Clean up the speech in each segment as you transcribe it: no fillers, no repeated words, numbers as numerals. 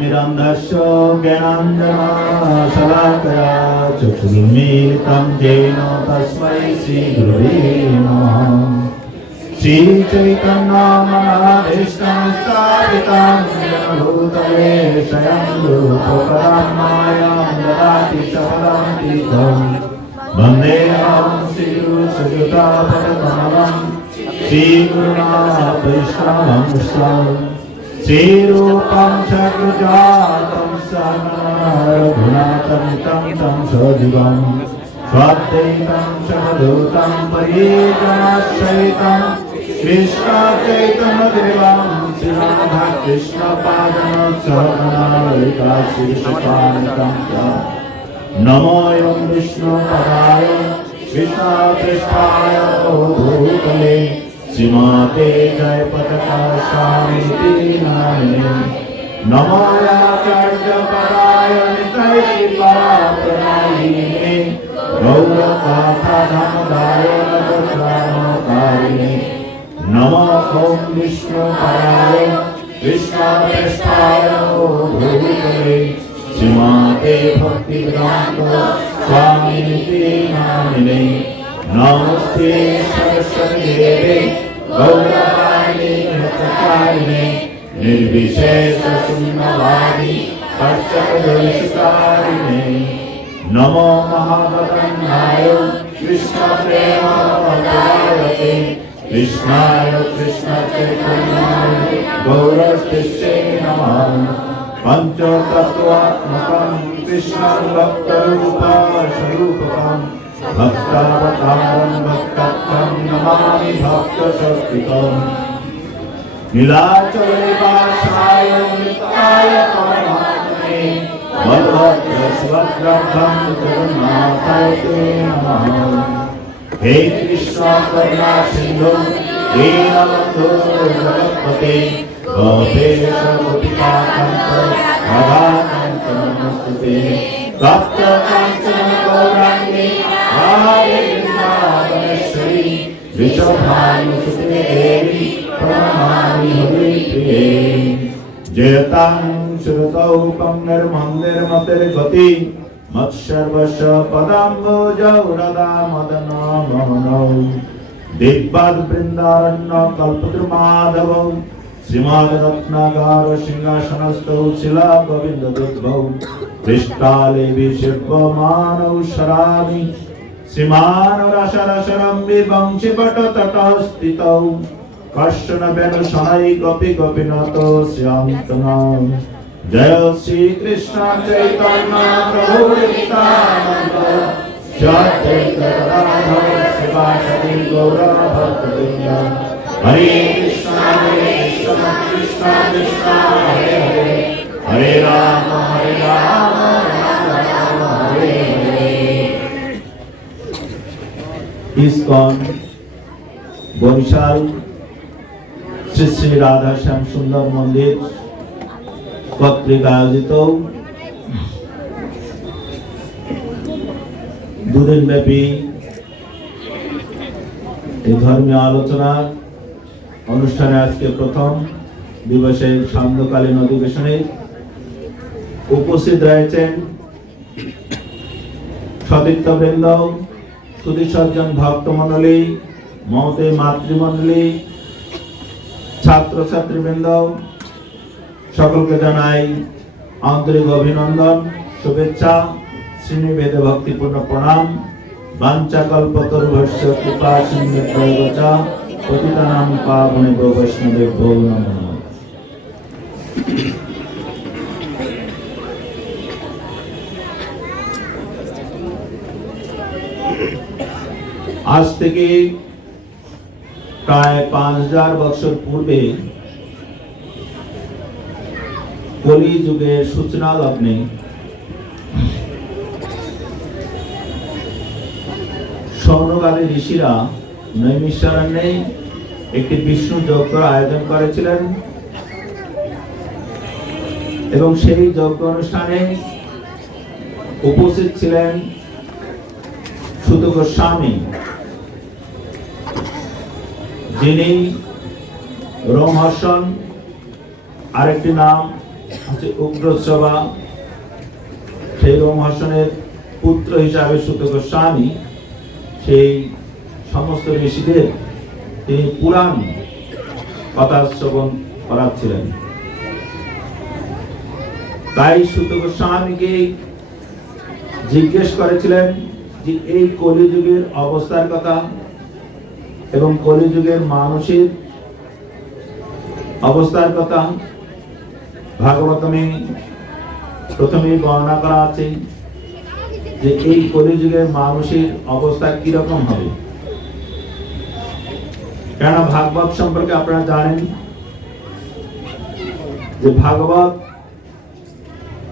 मिरन्धस्य ज्ञानाञ्जनशलाकया चक्षुरुन्मीलितं येन तस्मै श्रीगुरवे नमः। श्रीचैतन्यमनाधीष्टं स्थापितं येन भूतले स्वयं रूपपदं मायां ददाति सबलं तीर्थं। वन्देऽहं श्रीगुरुसुगतापदकमलं श्रीगुरुनाथैष्णवंशम् श्रीरूपं चक्रजातं सहगणरघुनाथं तं सजीवं स्वाद्वैतं सवधूतं परिजनसहितं कृष्णचैतन्यदेवं श्रीराधाकृष्णपादं सहगणललिता श्रीकृष्णपादान्तं च नमोऽयं विष्णुपदाय कृष्णपृष्ठाय भूतले श्रीमते जयपताका स्वामीति नामिने नमो आचार्यपदाय नितैर्कृपाप्रदायिने गौरकथाधामदाय नवग्रामकारिणे नमो ॐ विष्णुपदाय कृष्णपृष्ठाय भूतले श्रीमते भक्तिवेदान्त स्वामीति नामिने नमस्ते सरस्वती देवे गौरवाणी नित्यकारिणे निर्विशेष शून्यवादी पश्चादेशकारिणे नमो महावदन्नाय कृष्ण प्रेम प्रदायते कृष्णाय कृष्ण चैतन्याय गौरस्ते नमः। पंचतत्वात्मकं कृष्णं भक्तरूपस्वरूपकं भक्तावतारं भक्तत्वं नमामि भक्तशक्तिकम्। नीलाचलनिवासाय नित्याय परमात्मने बलभद्रसुभद्रभं जगन्नाथाय ते नमः। हे कृष्ण करुणा सिन्धु दीनबन्धो जगत्पते गोपेश गोपिकान्त राधाकान्त नमोस्तुते। तप्त काञ्चन गौराङ्गे राधे वृन्दावनेश्वरी वृषभानुसुते देवी प्रणमामि हरिप्रिये। जयतां श्रुतौ निर्मन्दिरमतिर्गति मत्सर्वस्य पदाम्बोजौ रदा मदनमोहनौ दिग्बद्वृन्दारण्य कल्पद्रुमाधवौ श्रीमद्रत्नागार सिंहासनस्थौ शिलागोविन्ददुद्भौ पृष्ठाले विशिल्पमानौ शरामि श्रीमान् रसरसरं विवंशिपटतटः स्थितौ कश्चन वेणुशनै गोपी गोपीनाथो श्यामतनौ। जय श्री कृष्ण चैतन्य प्रभु नित्यानंद श्री अद्वैत गदाधर शिवासादि गौरभक्तवृन्द। हरे कृष्ण कृष्ण कृष्ण हरे हरे हरे राम राम राम हरे हरे। इस्कॉन বরিশাল শ্রী শ্রী রাধা শ্যাম সুন্দর মন্দির কর্তৃক আয়োজিত দুদিন ব্যাপী এই ধর্মীয় আলোচনা অনুষ্ঠানে আজকে প্রথম দিবসের সান্ধ্যকালীন অধিবেশনে উপস্থিত রয়েছেন সতীর্থবৃন্দ, সুধী সজ্জন ভক্তমণ্ডলী, মহোদয় মাতৃমণ্ডলী, ছাত্রছাত্রীবৃন্দ, সকলকে জানাই আন্তরিক অভিনন্দন, শুভেচ্ছা, শ্রীনিবেদে ভক্তিপূর্ণ প্রণাম। বাঞ্ছাকল্পতরুভ্যশ্চ কৃপা সিন্ধুভ্যেব চ পতিতানাং পাবনেভ্যো বৈষ্ণবেভ্যো নমো নমঃ। আজ থেকে প্রায় 5000 বছর পূর্বে কলি যুগের সূচনা লগ্নে সৌনকাদি ঋষিরা নৈমিষারণ্যে একটি বিষ্ণু যজ্ঞের আয়োজন করেছিলেন এবং সেই যজ্ঞ অনুষ্ঠানে উপস্থিত ছিলেন সুত গোস্বামী, যিনি রোমহর্ষণ, আরেকটি নাম হচ্ছে উগ্রশ্রবা, সেই রোমহর্ষণের পুত্র হিসাবে সুত গোস্বামী সেই সমস্ত ঋষিদের তিনি পুরাণ কথা শ্রবণ করাচ্ছিলেন। তাই সুত গোস্বামীকে জিজ্ঞেস করেছিলেন যে এই কলিযুগের অবস্থার কথা এবং কলিযুগের মানুষের অবস্থার কথা ভাগবতমে প্রথমেই বর্ণনা করা আছে যে এই কলিযুগের মানুষের অবস্থা কিরকম হবে। কেননা ভাগবত সম্পর্কে আপনারা জানেন যে ভাগবত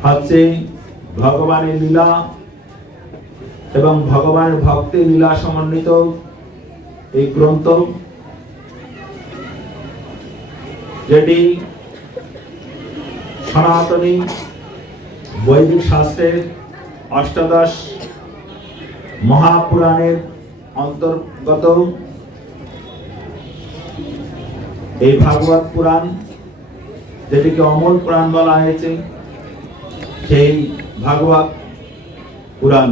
হচ্ছে ভগবানের লীলা এবং ভগবানের ভক্তের লীলা সমন্বিত এই গ্রন্থ, যেটি সনাতনী বৈদিক শাস্ত্রের অষ্টাদশ মহাপুরাণের অন্তর্গত। এই ভাগবত পুরাণ, যেটিকে অমল পুরাণ বলা হয়েছে, সেই ভাগবত পুরাণ।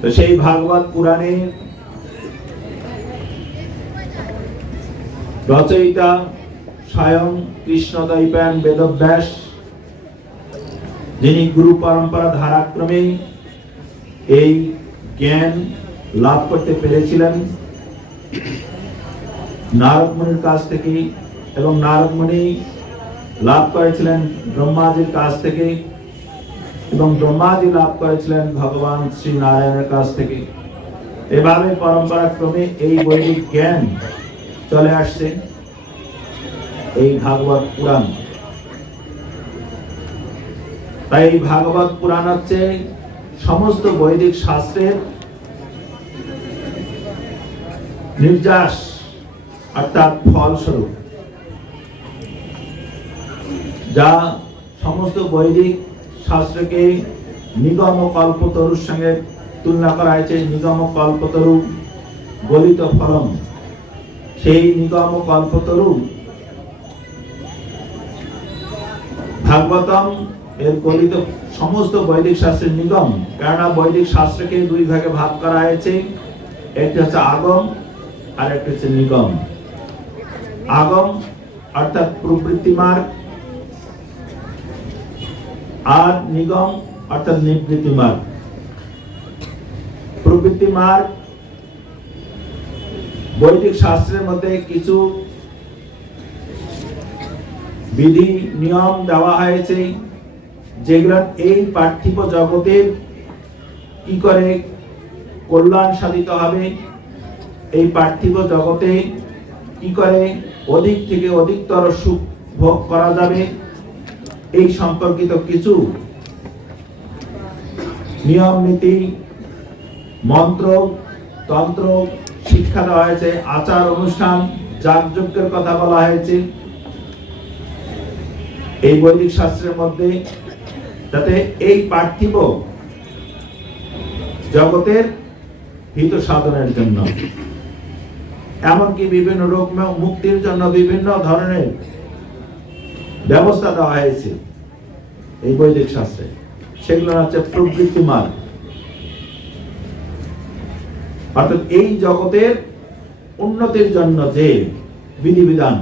তো সেই ভাগবত পুরাণে রচয়িতা স্বয়ং কৃষ্ণ দ্বৈপায়ন বেদব্যাস, যিনি গুরু পরম্পরা ধারাক্রমে এই জ্ঞান লাভ করতে পেরেছিলেন নারদ মুনির কাছ থেকে, এবং নারদ মুনি লাভ করেছিলেন ব্রহ্মাজির কাছ থেকে, এবং ব্রহ্মাজি লাভ করেছিলেন ভগবান শ্রী নারায়ণের কাছ থেকে। এভাবে পরম্পরা ক্রমে এই বৈদিক জ্ঞান চলে আসছে এই ভাগবত পুরাণ। তাই এই ভাগবত পুরাণ হচ্ছে সমস্ত বৈদিক শাস্ত্রের নির্যাস অর্থাৎ ফলস্বরূপ, যা সমস্ত বৈদিক শাস্ত্রকে নিগম কল্পতরুর সঙ্গে তুলনা করা হয়েছে। নিগম কল্পতরু গলিত ফলম, সেই নিগম কল্পতরু ভাগবতম এর গলিত সমস্ত বৈদিক শাস্ত্রের নিগম। কেননা বৈদিক শাস্ত্রকে দুই ভাগে ভাগ করা হয়েছে, একটি হচ্ছে আগম আর একটি হচ্ছে নিগম। আগম অর্থাৎ প্রবৃত্তি মার্গ, আর নিগম অর্থাৎ নিবৃত্তি মার্গ। প্রবৃত্তি মার্গ বৈদিক শাস্ত্রের মধ্যে কিছু বিধি নিয়ম দেওয়া হয়েছে, যেগুলো এই পার্থিব জগতের কি করে কল্যাণ সাধিত হবে, এই পার্থিব জগতে কি করে অধিক থেকে অধিকতর সুখ ভোগ করা যাবে, এই সম্পর্কিত কিছু নিয়ম নীতি, মন্ত্র তন্ত্র শিক্ষা দেওয়া হয়েছে। আচার অনুষ্ঠান, যাগযজ্ঞের কথা বলা হয়েছে এই বৈদিক শাস্ত্রের মধ্যে, যাতে এই পার্থিব জগতের হিত সাধনের জন্য, এমনকি বিভিন্ন রোগ মুক্তির জন্য বিভিন্ন ধরনের ব্যবস্থা দেওয়া হয়েছে এই বৈদিক শাস্ত্রে। সেগুলো হচ্ছে প্রবৃত্তি মার্গ, অর্থাৎ এই জগতের উন্নতির জন্য যে বিধিবিধান,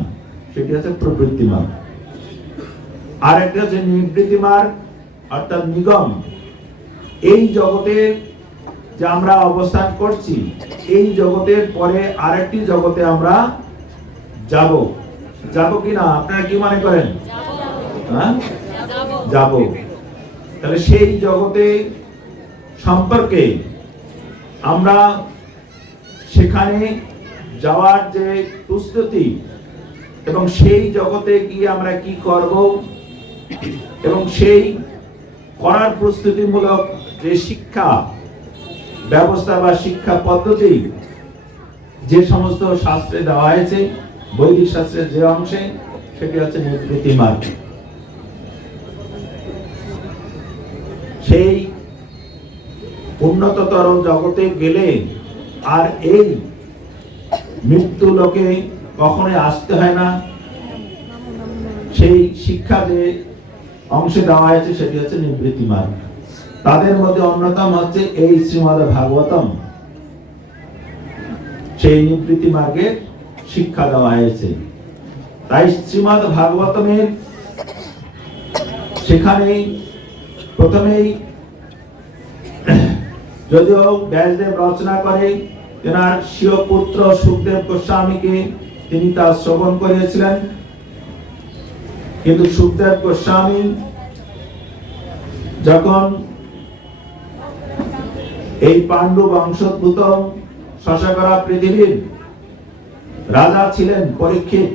সেটি হচ্ছে প্রবৃত্তি মার্গ। আর একটা হচ্ছে নিবৃত্তি মার্গ অর্থাৎ নিগম। এই জগতে যে আমরা অবস্থান করছি, এই জগতের পরে আরেকটি জগতে আমরা যাব, যাব কিনা আপনারা কি মনে করেন? হ্যাঁ, যাব। তাহলে সেই জগতে সম্পর্কে আমরা সেখানে যাওয়ার যে প্রস্তুতি, এবং সেই জগতে গিয়ে আমরা কি করব, এবং সেই করার প্রস্তুতিমূলক যে শিক্ষা ব্যবস্থা বা শিক্ষা পদ্ধতি যে সমস্ত শাস্ত্রে দেওয়া হয়েছে, বৈদিক শাস্ত্রের যে অংশে, সেটি হচ্ছে নিবৃত্তি মার্গ। সেই উন্নততর জগতে গেলে আর এই মৃত্যু লোকে কখনোই আসতে হয় না, সেই শিক্ষা যে অংশে দেওয়া হয়েছে সেটি হচ্ছে নিবৃত্তি মার্গ। তাদের মধ্যে অন্যতম হচ্ছে এই শ্রীমদ্ ভাগবতম, সেই নিবৃত্তি মার্গের শিক্ষা দেওয়া হয়েছে। তাই শ্রীমদ্ ভাগবতমের সেখানেই প্রথমেই যদিও ব্যাসদেব রচনা করে তেনার স্বীয় পুত্র সুখদেব গোস্বামীকে তিনি তা শ্রবণ করিয়েছিলেন, কিন্তু সুখদেব গোস্বামী যখন এই পাণ্ডু বংশোদ্ভূত শশাকরা পৃথিবীর রাজা ছিলেন পরীক্ষিত,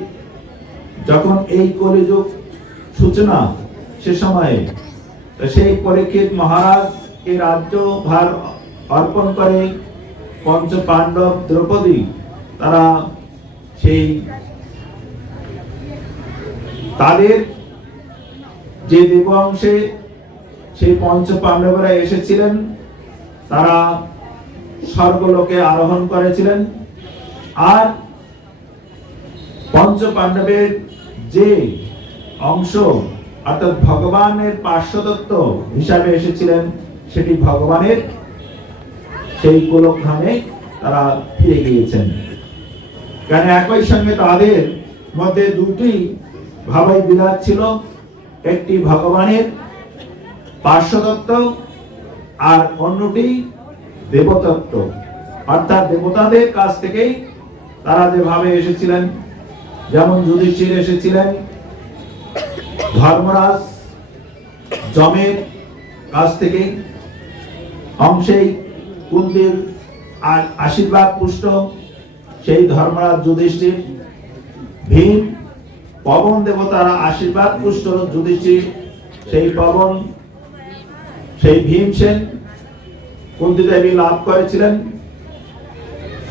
যখন এই কলিযুগ সূচনা সে সময়ে সেই পরীক্ষিত মহারাজকে রাজ্য ভার অর্পণ করে পঞ্চ পাণ্ডব দ্রৌপদী তারা সেই তাদের যে দেবংশে সেই পঞ্চ পাণ্ডবরা এসেছিলেন তারা স্বর্গলোকে আরোহণ করেছিলেন, আর পঞ্চ পাণ্ডবের যে অংশ অর্থাৎ ভগবানের পার্শ্বদত্ত হিসাবে এসেছিলেন সেটি ভগবানের সেই গোলক ধামে তারা ফিরে গিয়েছেন। কারণ একই সঙ্গে তাদের মধ্যে দুটি ভাবই বিরাট ছিল, একটি ভগবানের পার্শ্বদত্ত আর অন্যটি দেবতত্ত্ব, অর্থাৎ দেবতাদের কাছ থেকেই তারা যেভাবে এসেছিলেন, যেমন যুধিষ্ঠির এসেছিলেন ধর্মরাজ যমের কাছ থেকে, অংশেই কুন্তির আশীর্বাদ পুষ্ট সেই ধর্মরাজ যুধিষ্ঠির, ভীম পবন দেবতারা আশীর্বাদ পুষ্ট যুধিষ্ঠির সেই পবন, সেই ভীমসেন কুন্তি দেবী লাভ করেছিলেন,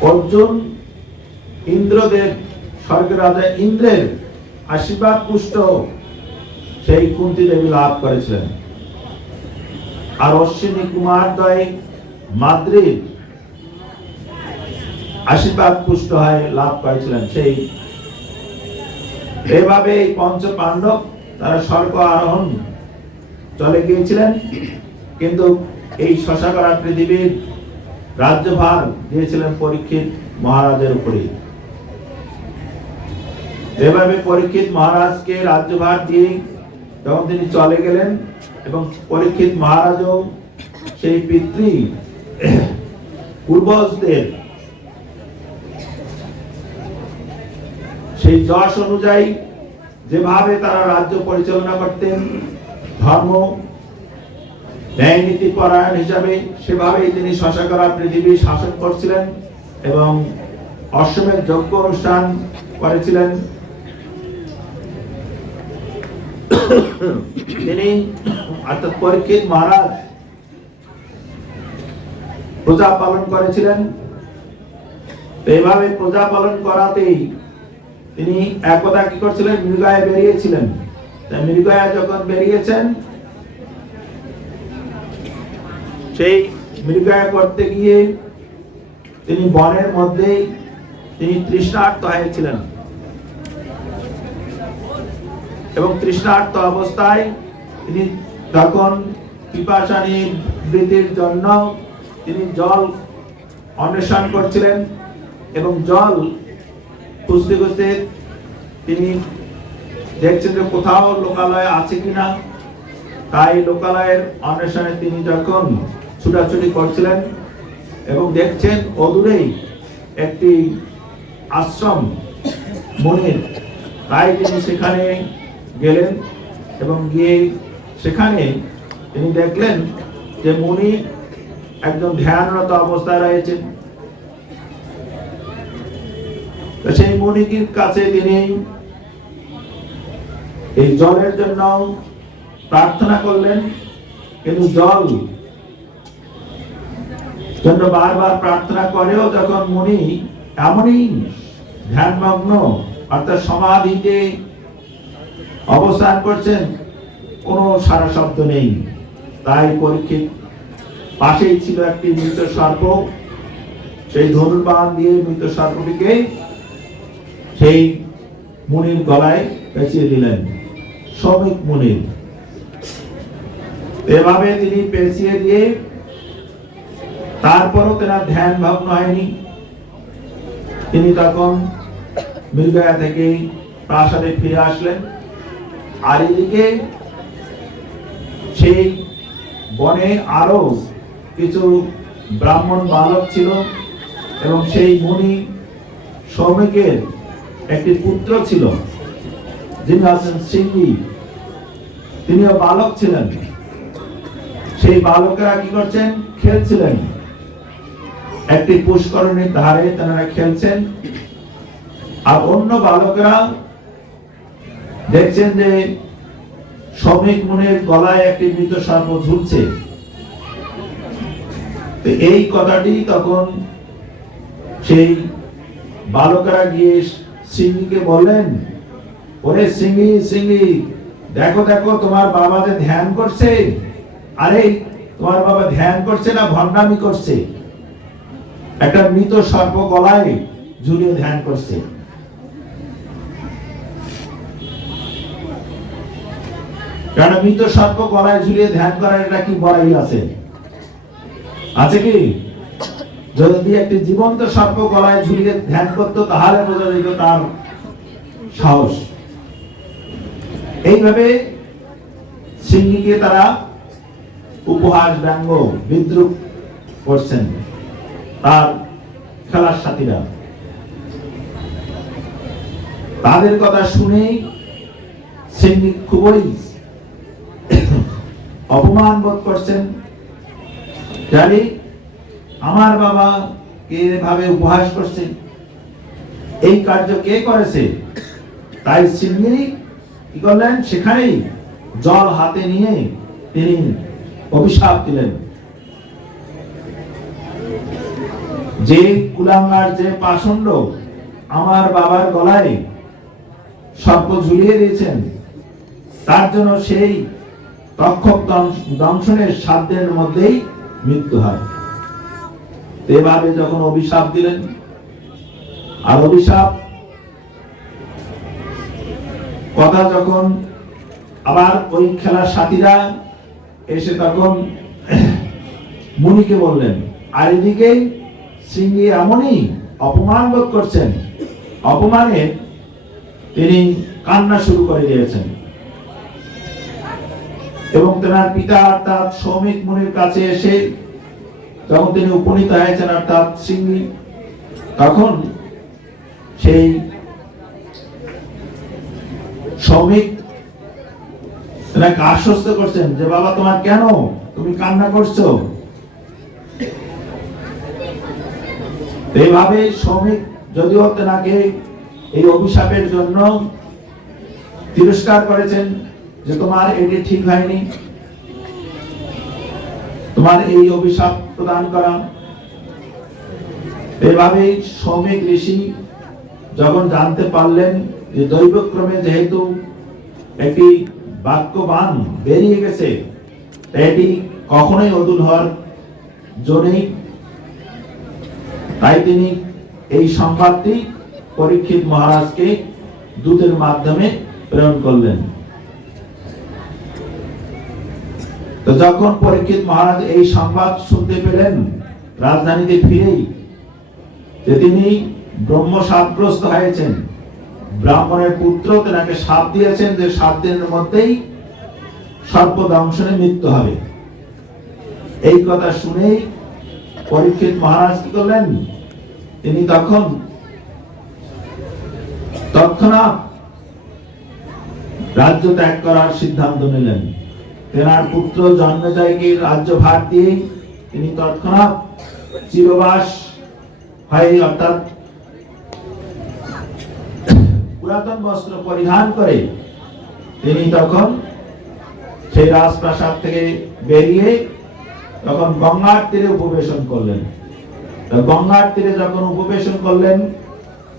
অর্জুন ইন্দ্রদেব স্বর্গের রাজা ইন্দ্রের আশীর্বাদ পুষ্ট সেই কুন্তি দেবী লাভ করেছিলেন, আর অশ্বিনী কুমার দ্বয় মাদ্রির আশীর্বাদ পুষ্ট হয়ে লাভ করেছিলেন। সেই এভাবে এই পঞ্চ পাণ্ডব তারা স্বর্গ আরোহণ চলে গিয়েছিলেন, কিন্তু এই শশাকরা পৃথিবীর রাজ্যভার দিয়েছিলেন পরীক্ষিত মহারাজের উপরে। এভাবে পরীক্ষিত মহারাজকে রাজ্যভার দিয়ে যখন তিনি চলে গেলেন এবং পরীক্ষিত মহারাজও সেই পিতৃ পূর্বজদের সেই যশ অনুযায়ী যেভাবে তারা রাজ্য পরিচালনা করতেন, ধর্ম ন্যায় নীতি পরায়ণ হিসাবে সেভাবেই তিনি শশাকরা পৃথিবী শাসন করছিলেন এবং অশ্বমেধ যজ্ঞ অনুষ্ঠান করেছিলেন। তিনি অর্থাৎ পরীক্ষিত মহারাজ প্রজা পালন করেছিলেন। এইভাবে প্রজা পালন করাতেই তিনি একদা কি করছিলেন, মৃগয়ায় বেরিয়েছিলেন। তাই মৃগয়া যখন বেরিয়েছেন, সেই মৃগয়া করতে গিয়ে তিনি বনের মধ্যে তিনি তৃষ্ণার্ত হয়েছিলেন এবং তৃষ্ণার্ত অবস্থায় তিনি তখন পিপাসা নিবৃত্তির জন্য তিনি জল অন্বেষণ করছিলেন এবং জল খুঁজতে খুঁজতে তিনি দেখছেন যে কোথাও লোকালয় আছে কিনা। তাই লোকালয়ের অন্বেষণে তিনি যখন ছুটাছুটি করছিলেন এবং দেখছেন অদূরেই একটি আশ্রম মুনির, তাই তিনি সেখানে গেলেন এবং গিয়ে সেখানে তিনি দেখলেন যে মুনি একজন ধ্যানরত অবস্থায় রয়েছেন। সেই মুনির কাছে তিনি এই জলের জন্য প্রার্থনা করলেন, কিন্তু জল জন্য বারবার প্রার্থনা করেও যখন মুনি এমনই ধ্যানমগ্ন অর্থাৎ সমাধিতে অবস্থান করছেন, কোনো সারা শব্দ নেই। তাই পরীক্ষিত পাশেই ছিল একটি মৃত সর্প, সেই ধনুর্বাণ দিয়ে মৃত সর্পটিকে সেই মুনির গলায় পেঁচিয়ে দিলেন, শ্রমিক মুনির। এভাবে তিনি পেঁচিয়ে দিয়ে তারপরও তেনার ধ্যান ভগ্ন হয়নি। তিনি তখন মৃগয়া থেকে প্রাসাদে ফিরে আসলেন। আর এদিকে সেই বনে আরো কিছু ব্রাহ্মণ বালক ছিল এবং সেই মুনি শ্রমিকের একটি পুত্র ছিল, যিনি আছেন সিংহী, তিনিও বালক ছিলেন। সেই বালকেরা কি করছেন? খেলছিলেন। একটি পুষ্করণীর ধারে তারা খেলছেন, আর অন্য বালকেরা দেখছেন যে শ্রমিক মুনির গলায় একটি মৃত সর্প ঝুলছে। এই কথাটি তখন সেই বালকেরা গিয়ে সিংহীকে বললেন, ওরে সিংহী, সিংহী, দেখো দেখো তোমার বাবা যে ধ্যান করছে। আরে তোমার বাবা ধ্যান করছে না ভণ্ডামি করছে? একটা মৃত সর্প গলায় ঝুলিয়ে ধ্যান করছে। কারণ মৃত সর্প গলায় ঝুলিয়ে ধ্যান করার এটা কি বড়াই আছে? আছে কি? যদি একটি জীবন্ত সর্প গলায় ঝুলিয়ে ধ্যান করতো তাহলে বোঝা যেত তার সাহস। এইভাবে সিংহীকে তারা উপহাস, ব্যঙ্গ, বিদ্রুপ করছেন তার খেলার সাথীরা। তাদের কথা শুনেই সিংহী খুবই অপমান বোধ করছেন। জানি আমার বাবা কে এভাবে উপহাস করছে, এই কার্য কে করেছে? তাই সিংহী কি করলেন? সেখানেই জল হাতে নিয়ে তিনি অভিশাপ দিলেন, যে কুলাঙ্গার, যে পাষণ্ড আমার বাবার গলায় সর্প ঝুলিয়ে দিয়েছেন, তার জন্য সেই তক্ষক দংশনের 7 দিনের মধ্যেই মৃত্যু হয়। এভাবে যখন অভিশাপ দিলেন, আর অভিশাপ কথা যখন আবার ওই খেলার সাথীরা এসে তখন মুনিকে বললেন, আর এদিকে সিংহী এমনই অপমান বোধ করছেন, অপমানে তিনি কান্না শুরু করে দিয়েছেন। এবং তেনার পিতা অর্থাৎ শ্রমিক মুনির কাছে এসে যখন তিনি উপনীত হয়েছেন অর্থাৎ সিংহী, তখন সেই শ্রমিক তেনাকে আশ্বস্ত করছেন যে বাবা তোমার কেন, তুমি কান্না করছো? এইভাবে শ্রমিক যদিও তেনাকে এই অভিশাপের জন্য তিরস্কার করেছেন যে তোমার এটি ঠিক হয়নি, তোমার এই অভিশাপ প্রদান করা। এইভাবে শ্রমিক ঋষি যখন জানতে পারলেন যে দৈবক্রমে যেহেতু একটি বাক্যবান বেরিয়ে গেছে, এটি কখনোই অদূর হওয়ার জন্যই, তাই তিনি এই সংবাদটি পরীক্ষিত মহারাজকে দূতের মাধ্যমে প্রেরণ করলেন। তো যখন পরীক্ষিত মহারাজ এই সংবাদ শুনতে পেলেন, রাজধানীতে ফিরেই যে তিনি ব্রহ্মশাপগ্রস্ত হয়েছেন, ব্রাহ্মণের পুত্র তেনাকে শাপ দিয়েছেন যে 7 দিনের মধ্যেই সর্পদংশনে মৃত্যু হবে। এই কথা শুনেই পরীক্ষিত মহারাজ কি করলেন? তিনি তৎক্ষণাৎ রাজ্য ত্যাগ করার সিদ্ধান্ত নিলেন। তেনার পুত্র জন্মেজয়কে রাজ্যভার দিয়ে তিনি তৎক্ষণাৎ চিরবাস হয়ে অর্থাৎ পুরাতন বস্ত্র পরিধান করে তিনি তখন সেই রাজপ্রাসাদ থেকে বেরিয়ে তখন গঙ্গার তীরে উপবেশন করলেন। গঙ্গার তীরে যখন উপবেশন করলেন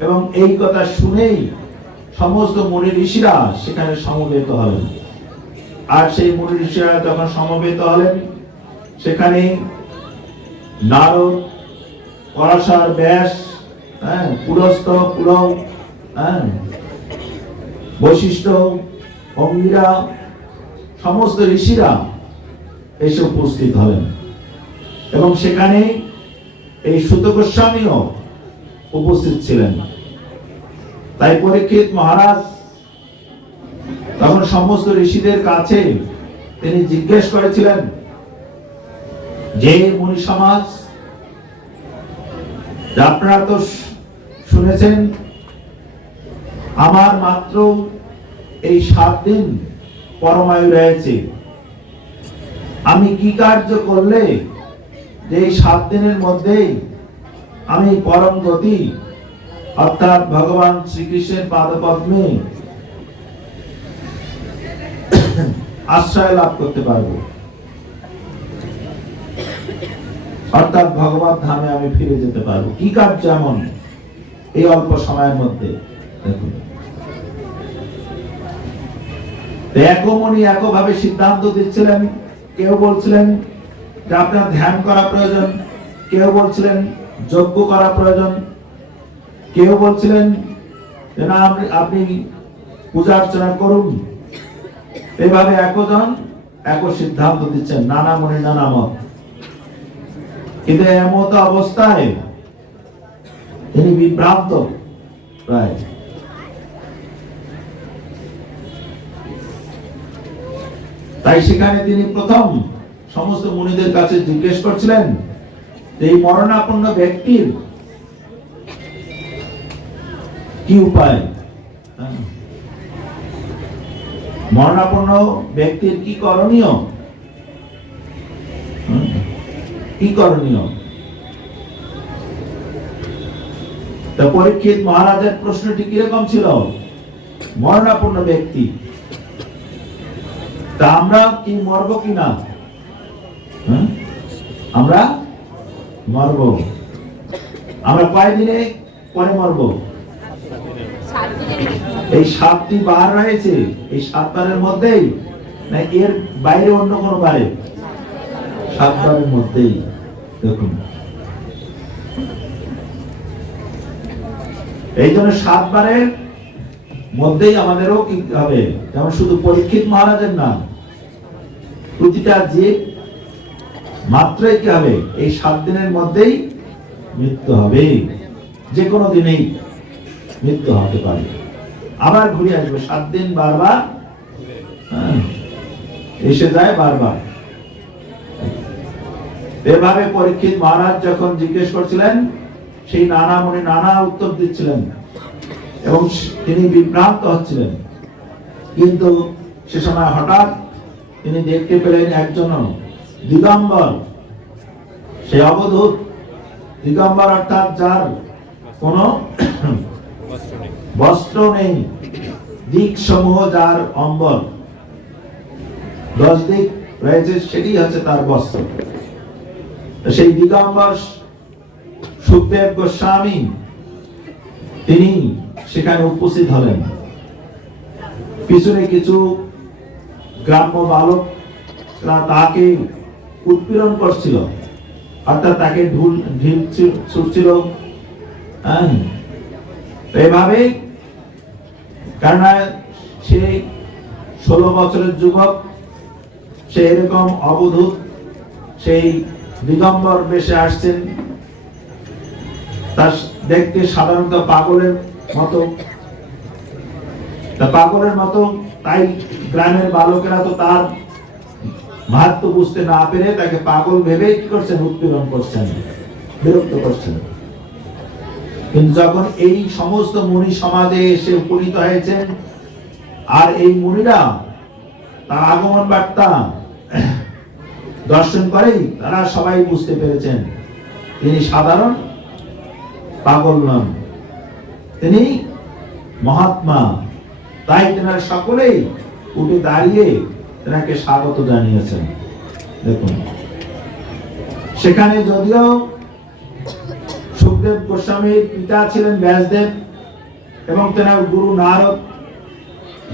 এবং এই কথা শুনেই সমস্ত মুনি ঋষিরা সেখানে সমবেত হলেন। আর সেই মুনি ঋষিরা যখন সমবেত হলেন, সেখানে নারদ, পরাশর, ব্যাস, পুরস্ত, পুলহ, বশিষ্ঠ, অঙ্গিরা, সমস্ত ঋষিরা এসে উপস্থিত হলেন। এবং সেখানে এই সুত গোস্বামীও উপস্থিত ছিলেন। তাই পরীক্ষিত মহারাজ তখন সমস্ত ঋষিদের কাছে তিনি জিজ্ঞেস করেছিলেন যে মুনি সমাজ, আপনারা তো শুনেছেন আমার মাত্র এই 7 দিন পরমায়ু রয়েছে, আমি কি কার্য করলে যে এই 7 দিনের মধ্যেই আমি পরম গতি অর্থাৎ ভগবান শ্রীকৃষ্ণের পাদপদ্মে আশ্রয় লাভ করতে পারবো, অর্থাৎ ভগবত ধামে আমি ফিরে যেতে পারবো? কি কার্য এমন এই অল্প সময়ের মধ্যে? দেখুন, একমনি একভাবে সিদ্ধান্ত দিচ্ছিলেন। কেউ বলছিলেন যে আপনার ধ্যান করা প্রয়োজন, কেউ বলছিলেন যজ্ঞ করা প্রয়োজন, কেউ বলছিলেন যে না আপনি পূজা অর্চনা করুন। এভাবে একজন এক সিদ্ধান্ত দিচ্ছেন, নানা মনে নানা মত। কিন্তু এমত অবস্থায় তিনি বিভ্রান্ত প্রায়। তাই সেখানে তিনি প্রথম সমস্ত মুনিদের কাছে জিজ্ঞেস করছিলেন যে এই মরণাপন্ন ব্যক্তির কি উপায়, মরণাপন্ন ব্যক্তির কি করণীয়, কি করণীয়? তা পরীক্ষিত মহারাজের প্রশ্নটি কিরকম ছিল? মরণাপন্ন ব্যক্তি, তা আমরা কি মরব কিনা? আমরা মরব। আমরা কয়দিনে পরে মরব? এই 7টি বার রয়েছে, এই 7 বারের মধ্যেই না এর বাইরে অন্য কোন বারে? 7 বারের মধ্যেই। দেখুন, এই জন্য 7 বারের মধ্যেই আমাদেরও কি হবে? যেমন শুধু পরীক্ষিত মহারাজের না, প্রতিটা জীব মাত্রই কি হবে? এই 7 দিনের মধ্যেই মৃত্যু হবে। যে কোনো দিনেই মৃত্যু হতে পারে, আবার ঘুরে আসবে। 7 দিন বারবার এসে যায় বারবার। এভাবে পরীক্ষিত মহারাজ যখন জিজ্ঞেস করছিলেন, সেই নানা মুনি নানা উত্তর দিচ্ছিলেন এবং তিনি বিভ্রান্ত হচ্ছিলেন। কিন্তু সে সময় হঠাৎ তিনি দেখতে পেলেন একজন দিগম্বর, সে অবধূত দিগম্বর, অর্থাৎ যার কোন বস্ত্র নেই, দিক সমূহ যার অম্বর, 10 দিক রয়েছে, সেটি হচ্ছে তার বস্ত্র। সেই দিগম্বর সুখদেব গোস্বামী তিনি সেখানে উপস্থিত হলেন। পিছনে কিছু গ্রাম্য বালকরা তাকে উৎপীড়ন করছিল, অর্থাৎ তাকে ঢিল ছুটছিল। এভাবে, কারণ সে 16 বছরের যুবক, সে এরকম অবধূত সেই দিগম্বর বেশে আসছেন। তার দেখতে সাধারণত পাগলের মতো, তাই গ্রামের বালকেরা তো তার মাহাত্ম বুঝতে না পেরে তাকে পাগল ভেবে কি করছেন? উৎপীড়ন করছেন, বিরক্ত করছেন। কিন্তু যখন এই সমস্ত মুনি সমাজে এসে উপনীত হয়েছেন, আর এই মুনিরা তার আগমন বার্তা দর্শন করেই তারা সবাই বুঝতে পেরেছেন তিনি সাধারণ পাগল নন, তিনি মহাত্মা। তাই তেনারা সকলেই উঠে দাঁড়িয়ে তেনাকে স্বাগত জানিয়েছেন। দেখুন, সেখানে যদিও সুখদেব গোস্বামীর পিতা ছিলেন ব্যাসদেব এবং তেনার গুরু নারদ,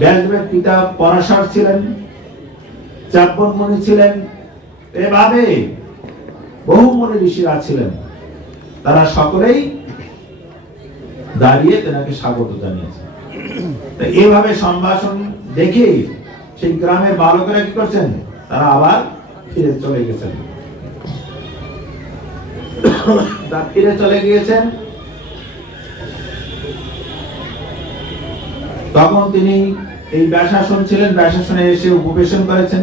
ব্যাসদেবের পিতা পরাশর ছিলেন, চাপন মুনি ছিলেন, এভাবে বহু মুনি ঋষিরা ছিলেন, তারা সকলেই দাঁড়িয়ে তেনাকে স্বাগত জানিয়েছেন। এইভাবে সম্ভাষণ দেখে সেই গ্রামের বালকেরা কি করছেন, তারা আবার ফিরে চলে গেছেন। ফিরে চলে গিয়েছেন। তখন তিনি এই ব্যাসাসন ছিলেন, ব্যাসাসনে এসে উপবেশন করেছেন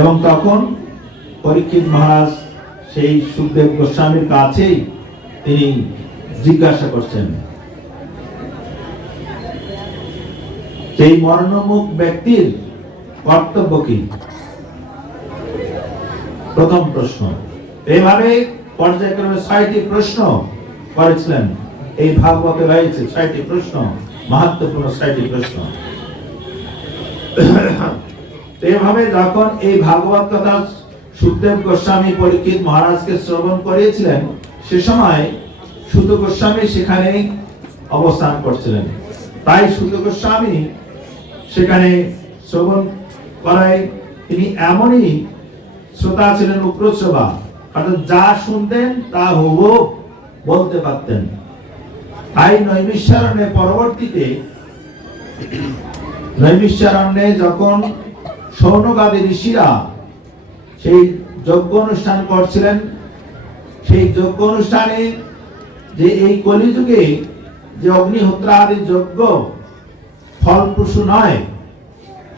এবং তখন পরীক্ষিত মহারাজ সেই সুখদেব গোস্বামীর কাছেই তিনি জিজ্ঞাসা করছেন, সেই মরণমুখ ব্যক্তির কর্তব্য কি? প্রথম প্রশ্ন। এইভাবে পর্যায়ক্রমে 6টি প্রশ্ন করেছিলেন। এই ভাগবতে রয়েছে 6টি প্রশ্ন, মাহাত্ম্যপূর্ণ 6টি প্রশ্ন। এইভাবে যখন এই ভাগবত কথা সুখদেব গোস্বামী পরীক্ষিত মহারাজকে শ্রবণ করিয়েছিলেন, সে সময় সুত গোস্বামী সেখানে অবস্থান করছিলেন। তাই সুত গোস্বামী সেখানে শ্রবণ করায় তিনি এমনই শ্রোতা ছিলেন, উগ্রশ্রবা, অর্থাৎ যা শুনতেন তা হুবহু বলতে পারতেন। তাই নৈমিষারণ্যে পরবর্তীতে নৈমিষারণ্যে যখন শৌনকাদি ঋষিরা সেই যজ্ঞ অনুষ্ঠান করছিলেন, সেই যজ্ঞ অনুষ্ঠানে যে এই কলিযুগে যে অগ্নিহোত্র আদি যজ্ঞ ফলপ্রসূ নয়,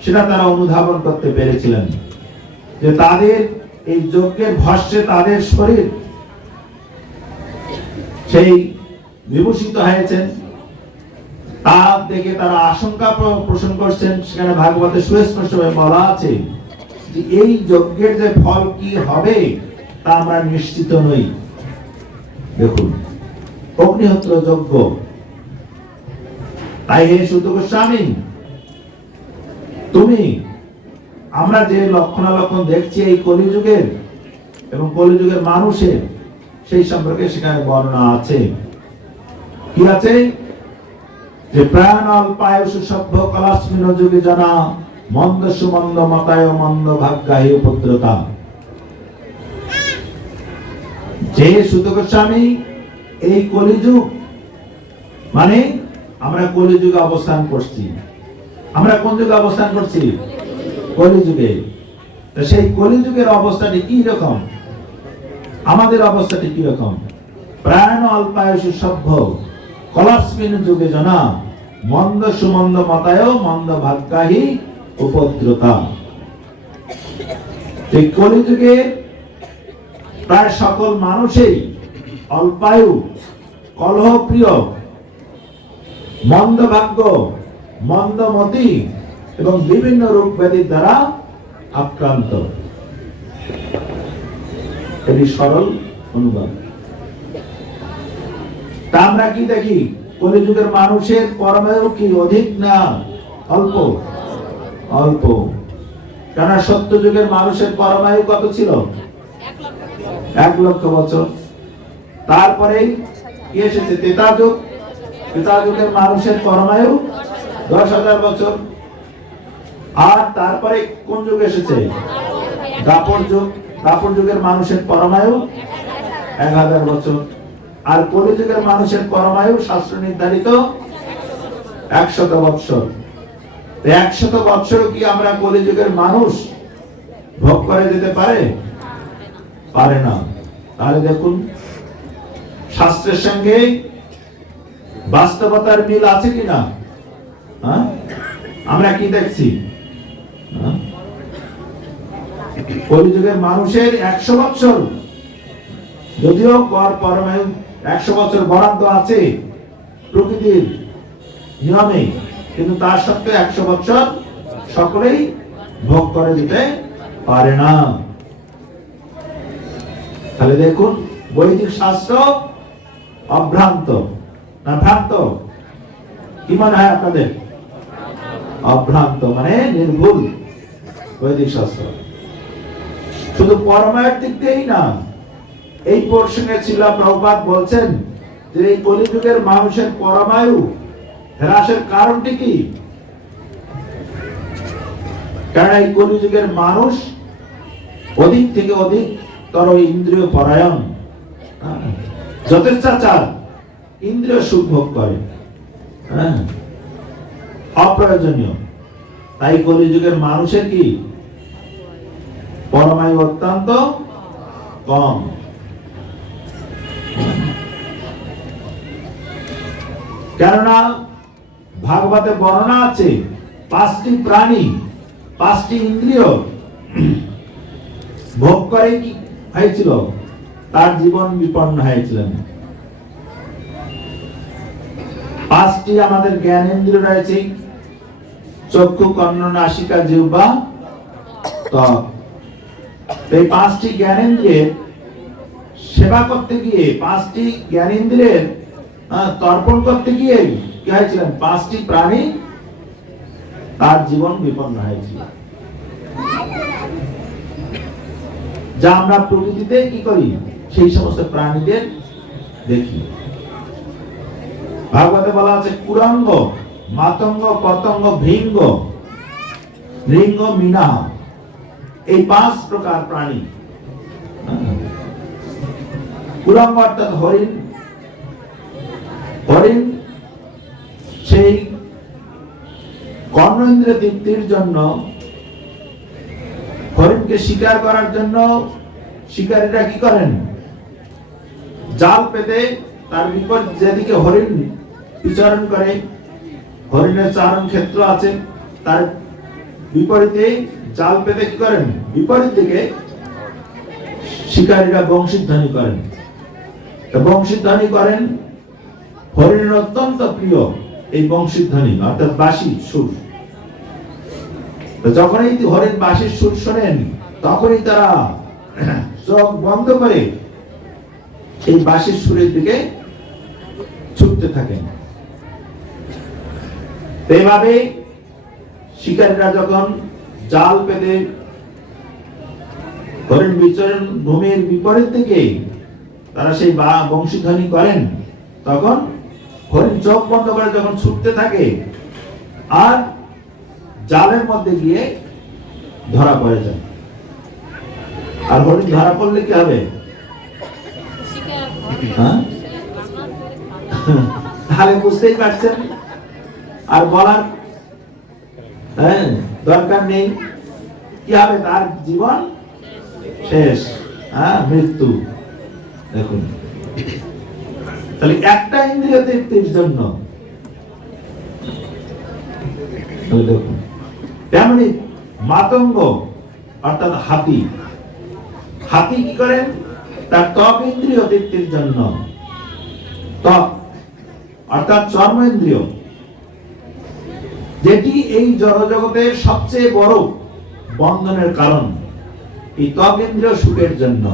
সেটা তারা অনুধাবন করতে পেরেছিলেন। যে তাদের এই যজ্ঞের ভস্মে তাদের শরীর সেই বিভূষিত হয়েছেন, তা দেখে তারা আশঙ্কা পোষণ করছেন। সেখানে ভাগবতে সুস্পষ্টভাবে বলা আছে যে এই যজ্ঞের যে ফল কি হবে তা আমরা নিশ্চিত নই। দেখুন, অগ্নিহোত্র যজ্ঞ। তাই হে সুত গোস্বামী, তুমি, আমরা যে লক্ষণালক্ষণ দেখছি এই কলিযুগের এবং কলিযুগের মানুষের, সেই সম্পর্কে সেখানে বর্ণনা আছে। কি আছে? যে প্রাণ অল্পায়ুষু সভ্য কলাস্মিন যুগে জানা মন্দ সুমন্দ মতায় মন্দ ভাগ্যাহি উপদ্রতা। যে সুত গোস্বামী এই কলিযুগ, মানে আমরা কলিযুগে অবস্থান করছি। আমরা কোন যুগে অবস্থান করছি? কলিযুগে। সেই কলিযুগের অবস্থাটি কি রকম? আমাদের অবস্থাটি কি রকম? প্রাণ অল্পায়ুষু সভ্য কলাস্মিন যুগে জানা মন্দ সুমন্দ মতায় মন্দ ভাগ্যাহি উপদ্রতা। এই কলিযুগে প্রায় সকল মানুষই অল্পায়ু, কলহপ্রিয়, মন্দ ভাগ্য, মন্দমতি এবং বিভিন্ন রোগ ব্যাধির দ্বারা আক্রান্ত। এটি সরল অনুবাদ। তা আমরা কি দেখি? কলিযুগের মানুষের পরমায়ু কি অধিক না অল্প? অল্প। কেন সত্য যুগের মানুষের পরমায়ু কত ছিল? 1 লক্ষ বছর। তারপরেই কি এসেছে? ত্রেতা যুগ। ত্রেতা যুগের মানুষের পরমায়ু 10,000 বছর। আর তারপরে কোন যুগ এসেছে? দাপর যুগ। দাপর যুগের মানুষের পরমায়ু 1000 বছর। আর কলিযুগের মানুষের পরমায়ু শাস্ত্র নির্ধারিত 100 বৎসর। 100 বৎসর কি আমরা কলিযুগের মানুষ ভোগ করে যেতে পারে? পারে না। তাহলে দেখুন, শাস্ত্রের সঙ্গে বাস্তবতার মিল আছে কিনা? আমরা কি দেখছি? কলিযুগের মানুষের 100 বৎসর, যদিও গড় পরমায়ু 100 বছর বরাদ্দ আছে প্রকৃতির নিয়মে, কিন্তু তার সত্ত্বেও 100 বছর সকলেই ভোগ করে দিতে পারে না। তাহলে দেখুন, বৈদিক শাস্ত্র অভ্রান্ত না ভ্রান্ত? কি মনে হয় আপনাদের? অভ্রান্ত মানে নির্ভুল বৈদিক শাস্ত্র। শুধু পরমায়ুর দিক দিয়েই না, এই প্রসঙ্গে শ্রীল প্রভুপাদ বলছেন যে এই কলিযুগের মানুষের পরমায়ু হ্রাসের কারণটি কি? কারণ এই কলিযুগের মানুষ অধিক থেকে অধিক তর ইন্দ্রিয় পরায়ণ, যথেচ্ছাচার, ইন্দ্রিয় সুখ ভোগ করে, অপ্রয়োজনীয়। তাই কলিযুগের মানুষের কি পরমায়ু অত্যন্ত কম। কেননা ভাগবতে বর্ণনা আছে 5টি প্রাণী 5টি ইন্দ্রিয় ভোগ করে কি হয়েছিল, তার জীবন বিপন্ন হয়েছিলেন। 5টি আমাদের জ্ঞানেন্দ্রিয় রয়েছে, চক্ষু, কর্ণ, নাসিকা, জিহ্বা, ত্বক। এই 5টি জ্ঞানেন্দ্রিয়ের সেবা করতে গিয়ে, 5টি জ্ঞানেন্দ্রিয়ের তর্পণ করতে গিয়ে কি হয়েছিলেন, 5টি প্রাণী তার জীবন বিপন্ন হয়েছিল। যা আমরা প্রকৃতিতে কি করি, সেই সমস্ত প্রাণীদের দেখি। ভাগবতে বলা আছে কুরঙ্গ, মাতঙ্গ, পতঙ্গ, ভৃঙ্গ, নৃঙ্গ, মীনাহ, এই 5 প্রকার প্রাণী। কুরঙ্গ অর্থাৎ হরিণ। হরিণ সেই কর্ণেন্দ্রিয় তৃপ্তির জন্য, হরিণকে শিকার করার জন্য শিকারীরা কি করেন, জাল পেতে তার বিপরীত যেদিকে হরিণ বিচরণ করে, হরিণের চারণ ক্ষেত্র আছে, তার বিপরীতে জাল পেতে কি করেন, বিপরীত দিকে শিকারীরা বংশীধ্বনি করেন। বংশীধ্বনি করেন, হরিণের অত্যন্ত প্রিয় এই বংশীধ্বনি অর্থাৎ বাঁশি সুর। যখনই হরিণ বাঁশির সুর শোনেন, তখনই তারা চোখ বন্ধ করে এই বাঁশির সুরের দিকে ছুটতে থাকেন। এইভাবে শিকারীরা যখন জাল পেতে হরিণ বিচরণ ভূমির বিপরীত দিকে তারা সেই বংশীধ্বনি করেন, তখন হরিণ চোখ বন্ধ করে যখন ছুটতে থাকে আর জালের মধ্যে গিয়ে ধরা পড়ে যায়। আর হরিণ ধরা পড়লে কি হবে, তাহলে বুঝতেই পারছেন, আর বলার দরকার নেই, কি হবে, তার জীবন শেষ, মৃত্যু। দেখুন, তাহলে একটা ইন্দ্রিয় তৃপ্তির জন্য দেখুন, তেমনি মাতঙ্গ অর্থাৎ হাতি। হাতি কি করেন, তার ত্বক ইন্দ্রিয় তৃপ্তির জন্য, ত্বক অর্থাৎ চর্মেন্দ্রিয়, যেটি এই জড়জগতের সবচেয়ে বড় বন্ধনের কারণ, এই ত্বক ইন্দ্রিয় সুখের জন্য,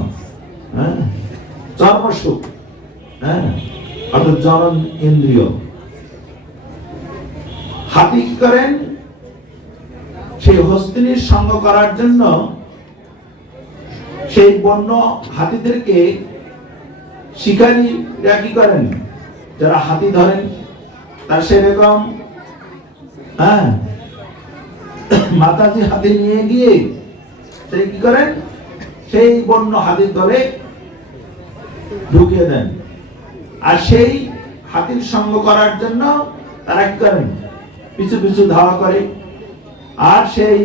চর্ম সুখ, অর্থাৎ জনন ইন্দ্রিয়। হাতি কি করেন, সেই হস্তিনীর সঙ্গ করার জন্য সেই বন্য হাতিদেরকে শিকারীরা কি করেন, যারা হাতি ধরেন, তার সেরকম মাতাজি হাতি নিয়ে গিয়ে সেই কি করেন, সেই বন্য হাতির দলে ঢুকিয়ে দেন। আর সেই হাতির সঙ্গ করার জন্য তারা কি করেন, পিছু পিছু ধাওয়া করে। আর সেই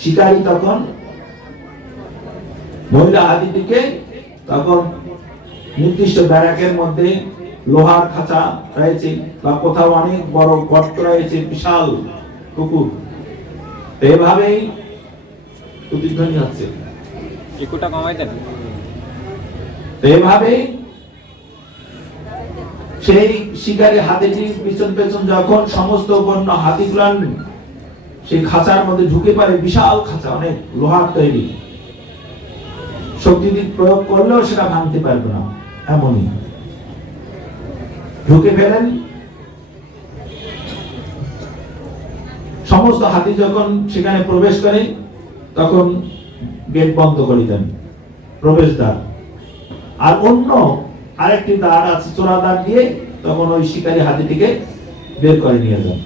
শিকারী তখন মহিলা হাতিটিকে তখন নির্দিষ্ট ব্যারাকের মধ্যে লোহার খাঁচা রয়েছে বা কোথাও অনেক বড় গর্ত রয়েছে, বিশাল পুকুর, এভাবেই প্রতিধ্বনি হচ্ছে। এভাবে সেই শিকারী হাতিটির পিছন পেছন যখন সমস্ত বন্য হাতিগুলো সেই খাঁচার মধ্যে ঢুকে পারে, বিশাল খাঁচা, অনেক লোহার তৈরি, শক্তি প্রয়োগ করলেও সেটা ভাঙতে পারবে না, এমনই ঢুকে ফেলেন। সমস্ত হাতি যখন সেখানে প্রবেশ করে, তখন গেট বন্ধ করে দেন, প্রবেশদ্বার, আর অন্য আরেকটি দ্বার আছে, চোরা দ্বার দিয়ে তখন ওই শিকারী হাতিটিকে বের করে নিয়ে যান।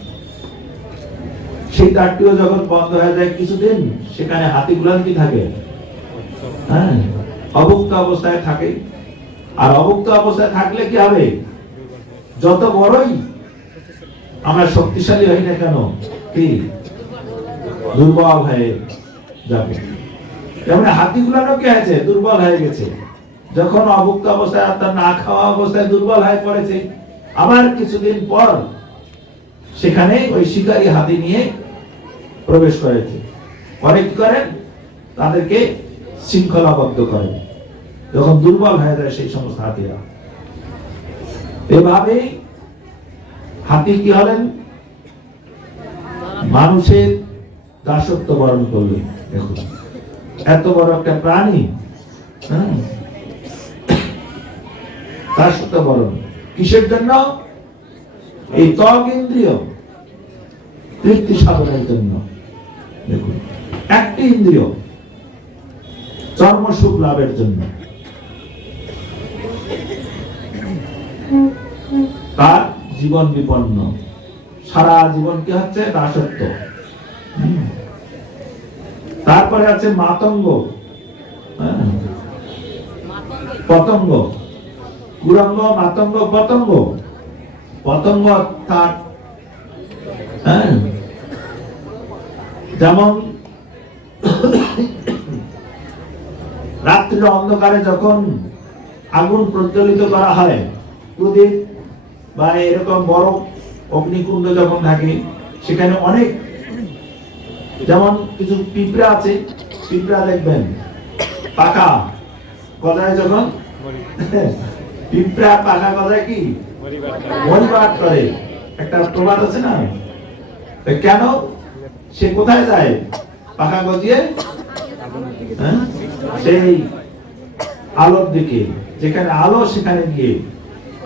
সেই দ্বারটিও যখন বন্ধ হয়ে যায় কিছুদিন, সেখানে হাতিগুলো কি থাকে? হ্যাঁ, অভুক্ত অবস্থায় থাকে। আর অভুক্ত অবস্থায় থাকলে কি হবে? যত বড়ই আমরা শক্তিশালী হই না কেন, কি দুর্বল হয়ে যাবে। যেমন হাতিগুলো কি হয়েছে? দুর্বল হয়ে গেছে। যখন অভুক্ত অবস্থায় অর্থাৎ না খাওয়া অবস্থায় দুর্বল হয়ে পড়েছে, আবার কিছুদিন পর সেখানে ওই শিকারী হাতি নিয়ে প্রবেশ করেছে। পরে কি করেন? তাদেরকে শৃঙ্খলাবদ্ধ করেন যখন দুর্বল হয়ে যায় সেই সমস্ত হাতিরা। এভাবে হাতি কি হলেন? মানুষের দাসত্ব বরণ করলেন। দেখুন, এত বড় একটা প্রাণী দাসত্ব বরণ কিসের জন্য? এই ত্বক ইন্দ্রিয় তৃপ্তি সাধনের জন্য। দেখুন, একটি ইন্দ্রিয় চর্ম সুখ লাভের জন্য তার জীবন বিপন্ন। সারা জীবন কি হচ্ছে? দাসত্ব। তারপরে আছে মাতঙ্গ, পতঙ্গ, কুরঙ্গ, মাতঙ্গ, পতঙ্গ। পতঙ্গ অর্থাৎ যেমন রাত্রির অন্ধকারে যখন আগুন প্রজ্বলিত করা হয়, প্রদীপ বা এরকম বড় অগ্নিকুণ্ড যখন থাকে, সেখানে অনেক, যেমন কিছু পিঁপড়া আছে, পিঁপড়া দেখবেন পাকা গজায়, যখন পিঁপড়া পাকা গজায় কি মরিবাট করে, একটা প্রবাদ আছে না? কেন? সে কোথায় যায়? পাকা গজিয়ে সেই আলোর দিকে, যেখানে আলো সেখানে গিয়ে,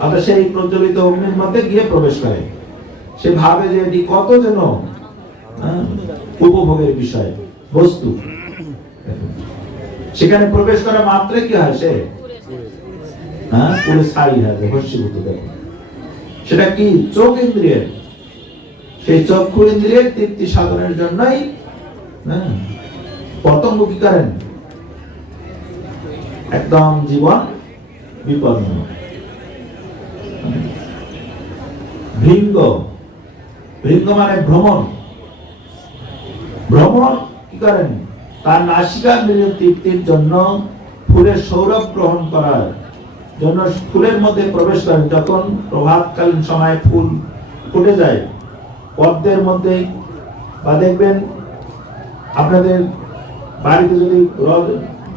অর্থাৎ সেই প্রজ্বলিত অগ্নির মধ্যে গিয়ে প্রবেশ করে। সে ভাবে যে এটি কত যেন উপভোগের বিষয়, বস্তু। সেখানে প্রবেশ করা মাত্র কি হয়? সে পুরো স্থায়ী হয়, ভস্মীভূত। সেটা কি? চোখ ইন্দ্রিয়ের। সেই চক্ষু ইন্দ্রিয়ের তৃপ্তি সাধনের জন্যই পতঙ্গ কি করেন? একদম জীবন বিপন্ন। ভৃঙ্গ, ভৃঙ্গ মানে ভ্রমণ। ভ্রমণ কি করেন? তার নাসিকা তৃপ্তির জন্য ফুলের সৌরভ গ্রহণ করার জন্য ফুলের মধ্যে প্রবেশ করেন। যখন প্রভাতকালীন সময় ফুল ফুটে যায় পদ্মের মধ্যে, বা দেখবেন আপনাদের বাড়িতে যদি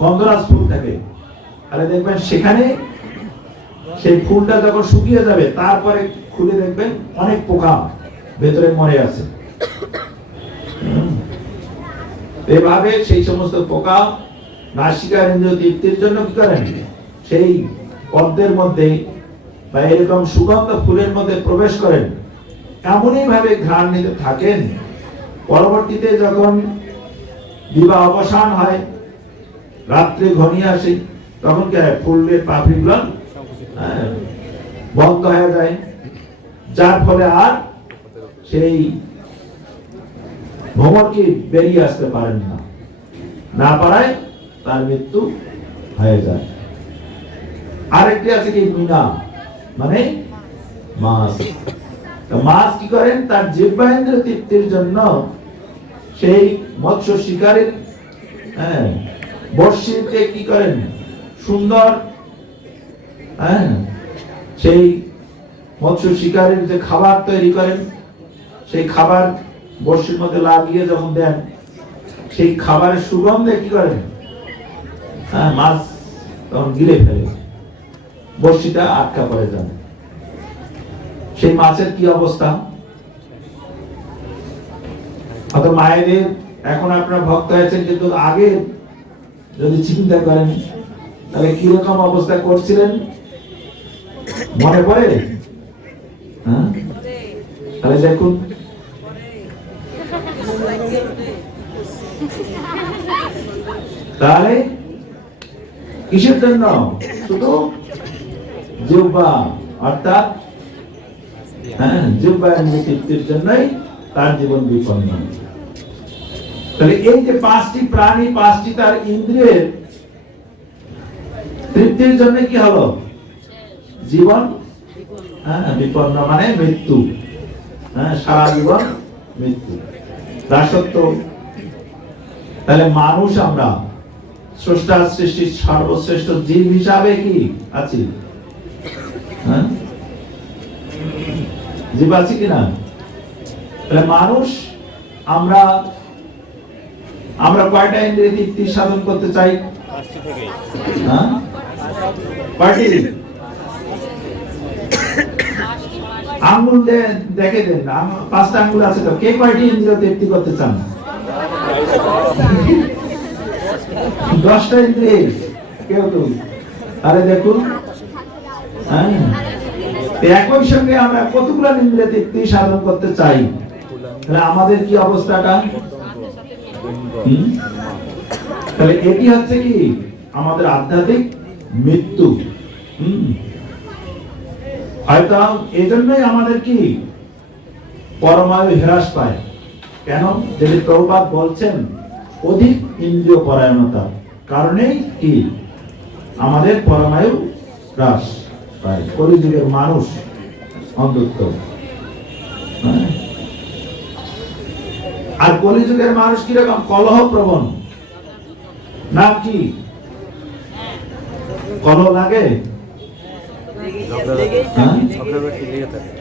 গন্ধরাজ ফুল থাকে, তাহলে দেখবেন সেখানে সেই ফুলটা যখন শুকিয়ে যাবে, তারপরে খুলে দেখবেন অনেক পোকা ভেতরে মরে আছে। এভাবে সেই সমস্ত পোকা নাসিকার ইন্দ্রিয় তৃপ্তির জন্য কি করেন? সেই পদ্মের মধ্যে বা এরকম সুগন্ধ ফুলের মধ্যে প্রবেশ করেন। এমনই ভাবে ঘ্রাণ নিতে থাকেন। পরবর্তীতে যখন দিবা অবসান হয়, রাত্রে ঘনিয়ে আসে, তখন কি হয়? ফুলের পাপড়িগুলো বন্ধ হয়ে যায়, যার ফলে আর সেই ভ্রমণকে বেরিয়ে আসতে পারেন না, না পারায় তার মৃত্যু হয়ে যায়। আরেকটি আছে কি? মিনা মানে মাছ। মাছ কি করেন? তার জিহ্বাইন্দ্রিয় তৃপ্তির জন্য সেই মৎস্য শিকারীর বর্ষিতে কি করেন? সুন্দর সেই মৎস্য শিকারীর যে খাবার তৈরি করেন, সেই খাবার বর্ষির মধ্যে লাগিয়ে যখন দেন, সেই খাবারের সুগন্ধে কি করেন? মাছ তখন গিলে ফেলে, বর্ষিটা আটকা পড়ে যান। সেই মাছের কি অবস্থা? অত মায়েদের, এখন আপনারা ভক্ত হয়েছেন, কিন্তু আগে যদি চিন্তা করেন তাহলে কিরকম অবস্থা করছিলেন মনে পড়ে? তাহলে দেখুন, তাহলে কিসের জন্য? শুধু জিহ্বা, অর্থাৎ জিহ্বা তৃপ্তির জন্যই তার জীবন বিপন্ন। তাহলে এই যে পাঁচটি প্রাণী, পাঁচটি তার ইন্দ্রিয়ের তৃপ্তির জন্য কি হলো? জীবন বিপন্ন, মানে মৃত্যু। সারা জীবন মৃত্যু, দাসত্ব। তাহলে মানুষ আমরা স্রষ্টার সৃষ্টির সর্বশ্রেষ্ঠ জীব হিসাবে কি আছি? জীব আছি কিনা? তাহলে মানুষ আমরা কয়টা ইন্দ্রিয় তৃপ্তি সাধন করতে চাই? কয়টি? আঙ্গুল দেখে দেন, পাঁচটা আঙ্গুল আছে তো, কে কয়টি ইন্দ্রিয় তৃপ্তি করতে চান? 10টা ইন্দ্রিয় কেউ তো। আরে দেখুন, একই সঙ্গে আমরা কতগুলো ইন্দ্রিয় তৃপ্তি সাধন করতে চাই, তাহলে আমাদের কি অবস্থাটা? তাহলে এটি হচ্ছে কি আমাদের আধ্যাত্মিক মৃত্যু। হয়তো এই জন্যই আমাদের কি পরমায়ু হ্রাস পায়। কেন? যদি প্রভুপাদ বলছেন অধিক ইন্দ্রিয় পরায়ণতা কারণেই কি আমাদের পরমায়ু হ্রাস পায়। কলিযুগের মানুষ অন্ধত্ব, আর কলিযুগের মানুষ কিরকম? কলহ প্রবণ। না কি কলহ লাগে?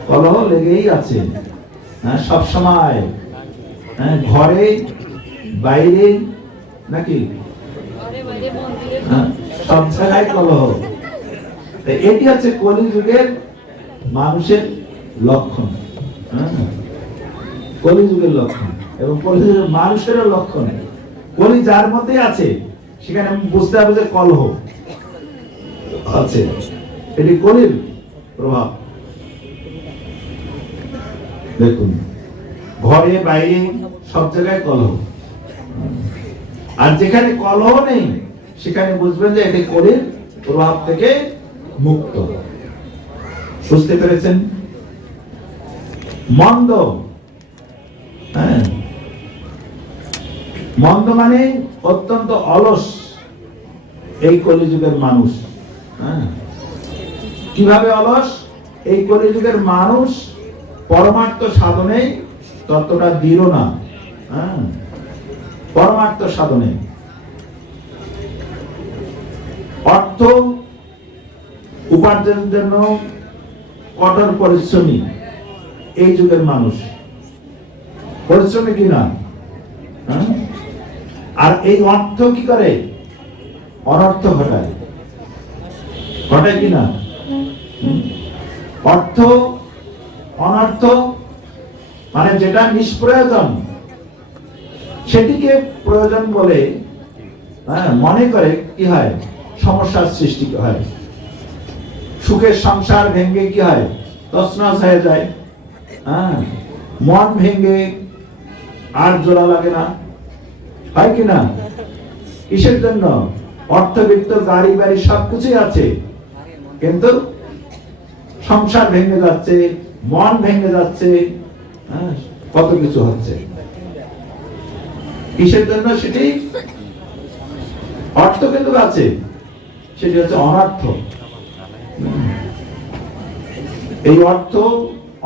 কলহ লেগেই আছে সব সময়, ঘরে বাইরে, নাকি সব জায়গায় কলহ। এটি হচ্ছে কলিযুগের মানুষের লক্ষণ, কলিযুগের লক্ষণ এবং কলিযুগের মানুষেরও লক্ষণ। কলি যার মধ্যে আছে সেখানে বুঝতে হবে যে কলহ আছে, এটি কলির প্রভাব। দেখুন, ঘরে বাইরে সব জায়গায় কলহ, আর যেখানে কলহ নেই সেখানে বুঝবেন যে এটি কলির প্রভাব থেকে মুক্ত। বুঝতে পেরেছেন? মন্দ, মন্দ মানে অত্যন্ত অলস এই কলিযুগের মানুষ। কিভাবে অলস? এই কলিযুগের মানুষ পরমার্থ সাধনে ততটা দৃঢ় না। পরমার্থ সাধনে অর্থ উপার্জনের জন্য কঠোর পরিশ্রমী এই যুগের মানুষ। পরিশ্রমী কিনা? আর এই অর্থ কি করে? অনর্থ ঘটায়। ঘটায় কিনা? অর্থ অনর্থ মানে যেটা নিষ্প্রয়োজন সেটিকে প্রয়োজন বলে মনে করে কি হয়? সমস্যার সৃষ্টি হয়। সুখের সংসার ভেঙে কি হয়? তছনছ হয়ে যায়। মন ভেঙে আর জোড়া লাগে না, হয় কিনা? কিসের জন্য? অর্থবিত্ত, গাড়ি বাড়ি সবকিছুই আছে, কিন্তু সংসার ভেঙে যাচ্ছে, মন ভেঙে যাচ্ছে, কত কিছু হচ্ছে। কিসের জন্য? সেটি অর্থ কিন্তু আছে, সেটি হচ্ছে অনর্থ। এই অর্থ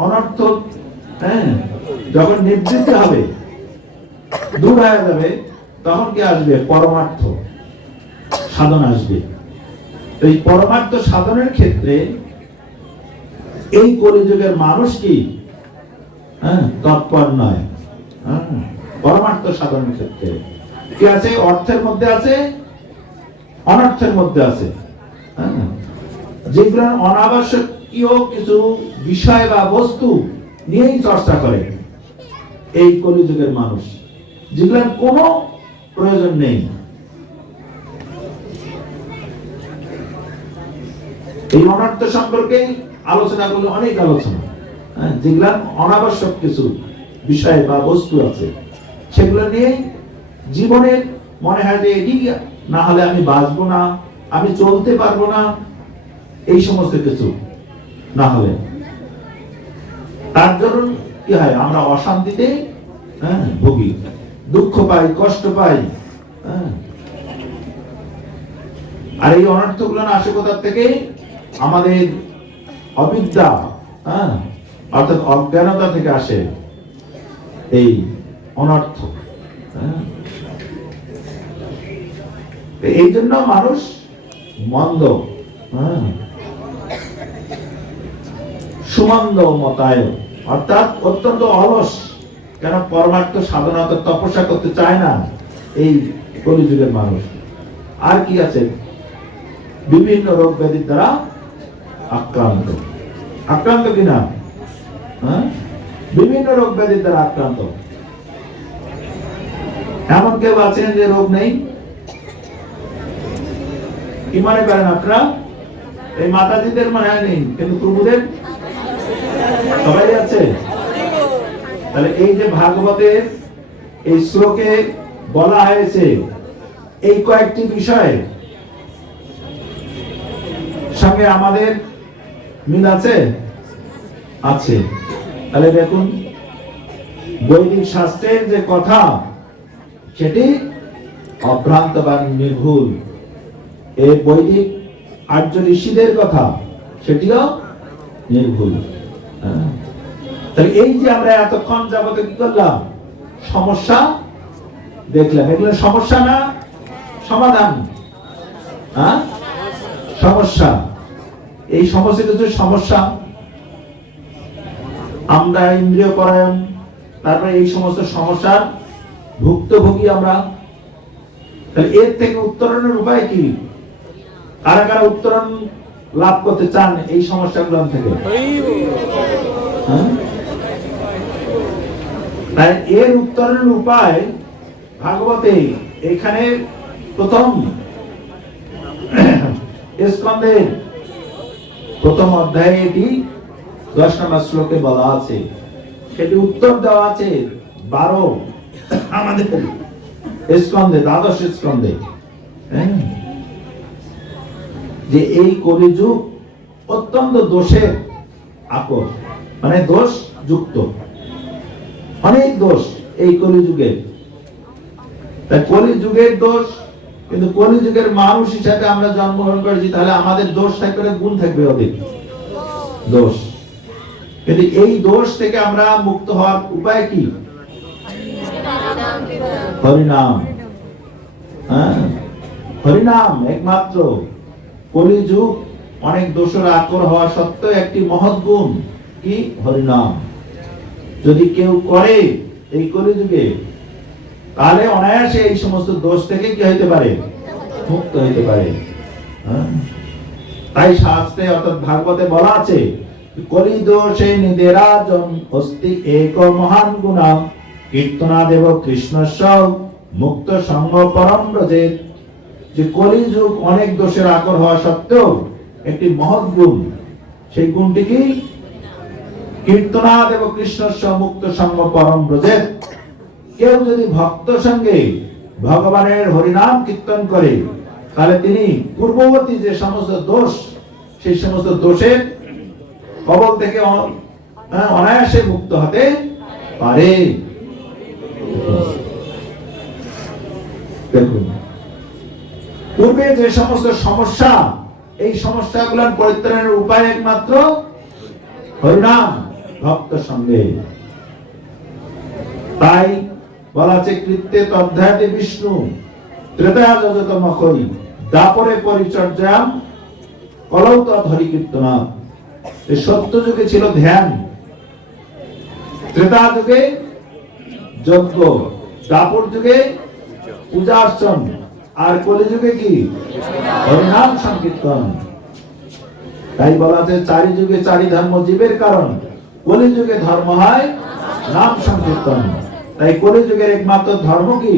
অনর্থ যখন নিবৃত্তি হবে, দূর হয়ে যাবে, তখন কি আসবে? পরমার্থ সাধন আসবে। এই পরমার্থ সাধনের ক্ষেত্রে এই কলিযুগের মানুষ কি তৎপর নয়। পরমার্থ সাধনের ক্ষেত্রে কি আছে? অর্থের মধ্যে আছে, অনর্থের মধ্যে আছে। যেগুলো অনাবশ্যকীয় কিছু বিষয় বা বস্তু নিয়েই চর্চা করে এই কলিযুগের মানুষ, যেগুলোর কোনো প্রয়োজন নেই। এই অনর্থ সম্পর্কে আলোচনা করলে অনেক আলোচনা, যেগুলা অনাবশ্যক কিছু বিষয় বা বস্তু আছে, সেগুলো নিয়ে জীবনের মনে হয় যে এটি না হলে আমি বাঁচবো না, আমি চলতে পারবো না, এই সমস্ত কিছু না হলে তার জন্য কি হয়? আমরা অশান্তিতে ভুগি। দুঃখ পাই, কষ্ট পাই। আর এই অনর্থগুলো আসে কোথা থেকে? আমাদের অবিদ্যা, অর্থাৎ অজ্ঞানতা থেকে আসে এই অনর্থ। এই জন্য মানুষ মন্দ, সুমন্দ মতায়, অর্থাৎ অত্যন্ত অলস। কেন? পরমার্থ সাধনা, তপস্যা করতে চায় না এই কলিযুগের মানুষ। আর কি আছে? বিভিন্ন রোগ ব্যাধির দ্বারা আক্রান্ত। আক্রান্ত কিনা? বিভিন্ন রোগ ব্যাধির দ্বারা আক্রান্ত। এমন কেউ আছেন যে রোগ নেই? কি মনে করেন আপনারা? এই মাতাজিদের মনে হয় নেই, কিন্তু প্রভুদের সবাই আছে। তাহলে এই যে ভাগবতের এই শ্লোকে বলা হয়েছে এই কয়েকটি বিষয় সঙ্গে আমাদের মিল আছে? আছে। তাহলে দেখুন, বৈদিক শাস্ত্রের যে কথা সেটি অভ্রান্ত বা নির্ভুল। এই বৈদিক আর্য ঋষিদের কথা সেটিও নির্ভুল। তাহলে এই যে আমরা এতক্ষণ যাবত কি করলাম? সমস্যা দেখলাম। এগুলো সমস্যা না সমাধান? সমস্যা। এই সমস্ত কিছু সমস্যা। আমরা ইন্দ্রিয় পরায়ণ, তারপরে এই সমস্ত সমস্যার ভুক্তভোগী আমরা। তাহলে এর থেকে উত্তরণের উপায় কি? কারা কারা উত্তরণ লাভ করতে চান এই সমস্যাগুলো থেকে? তাই এর উত্তরণের উপায় ভাগবতে এখানে প্রথম স্কন্ধের প্রথম অধ্যায়ে এটি 10 নম্বর শ্লোকে বলা আছে। সেটি উত্তর দেওয়া আছে 12 আমাদের স্কন্ধে, দ্বাদশ স্কন্ধে, যে এই কলিযুগ অত্যন্ত দোষের আকর, মানে দোষ যুক্ত, অনেক দোষ এই কলিযুগের। তাই কলিযুগের দোষ, কিন্তু কলিযুগের মানুষ হিসাবে আমরা জন্মগ্রহণ করেছি, তাহলে আমাদের দোষ থাকবে, গুণ থাকবে অধিক দোষ। কিন্তু এই দোষ থেকে আমরা মুক্ত হওয়ার উপায় কি? হরিনাম। হরিনাম একমাত্র। কলিযুগ অনেক দোষের আকর হওয়া সত্ত্বেও একটি মহৎ গুণ কি? হরিনাম। যদি কেউ করে এই কলিযুগে, তাহলে অনায়াসে এই সমস্ত দোষ থেকে কি হইতে পারে? মুক্ত হইতে পারে। তাই শাস্ত্রে অর্থাৎ ভাগবতে বলা আছে, কলি দোষে নিদেরাজন অস্তি এক মহান গুণা কীর্তনাদেব কৃষ্ণস্য মুক্ত সঙ্গ পরম ব্রজেত। যে কলিযুগ অনেক দোষের আকর হওয়া সত্ত্বেও একটি মহৎ গুণ, সেই গুণটি কি? কীর্তনাদেব কৃষ্ণস্য মুক্ত সঙ্গ পরম ব্রজেত। কেউ যদি ভক্ত সঙ্গে ভগবানের হরিনাম কীর্তন করে, তাহলে তিনি পূর্ববর্তী যে সমস্ত দোষ, সেই সমস্ত দোষের কবল থেকে অনায়াসে মুক্ত হতে পারে। দেখুন, পূর্বে যে সমস্ত সমস্যা, এই সমস্যাগুলোর পরিত্রাণের উপায় একমাত্র হরিনাম ভক্ত সঙ্গে। তাই বলা আছে, কৃত্যে তদ্ধ্যাতে বিষ্ণু ত্রেতয়া যজতমখৈ দাপরে পরিচর্যাম কলৌ তদ্হরি কীর্তনা। এই সত্য যুগে ছিল ধ্যান, ত্রেতা যুগে যজ্ঞ, দাপর যুগে পূজা অর্চন, আর কলিযুগে কি? হরিনাম সংকীর্তন। তাই বলা আছে, চারি যুগে চারি ধর্ম জীবের কারণ, কলিযুগে ধর্ম হয় নাম সংকীর্তন। তাই কলিযুগের একমাত্র ধর্ম কি?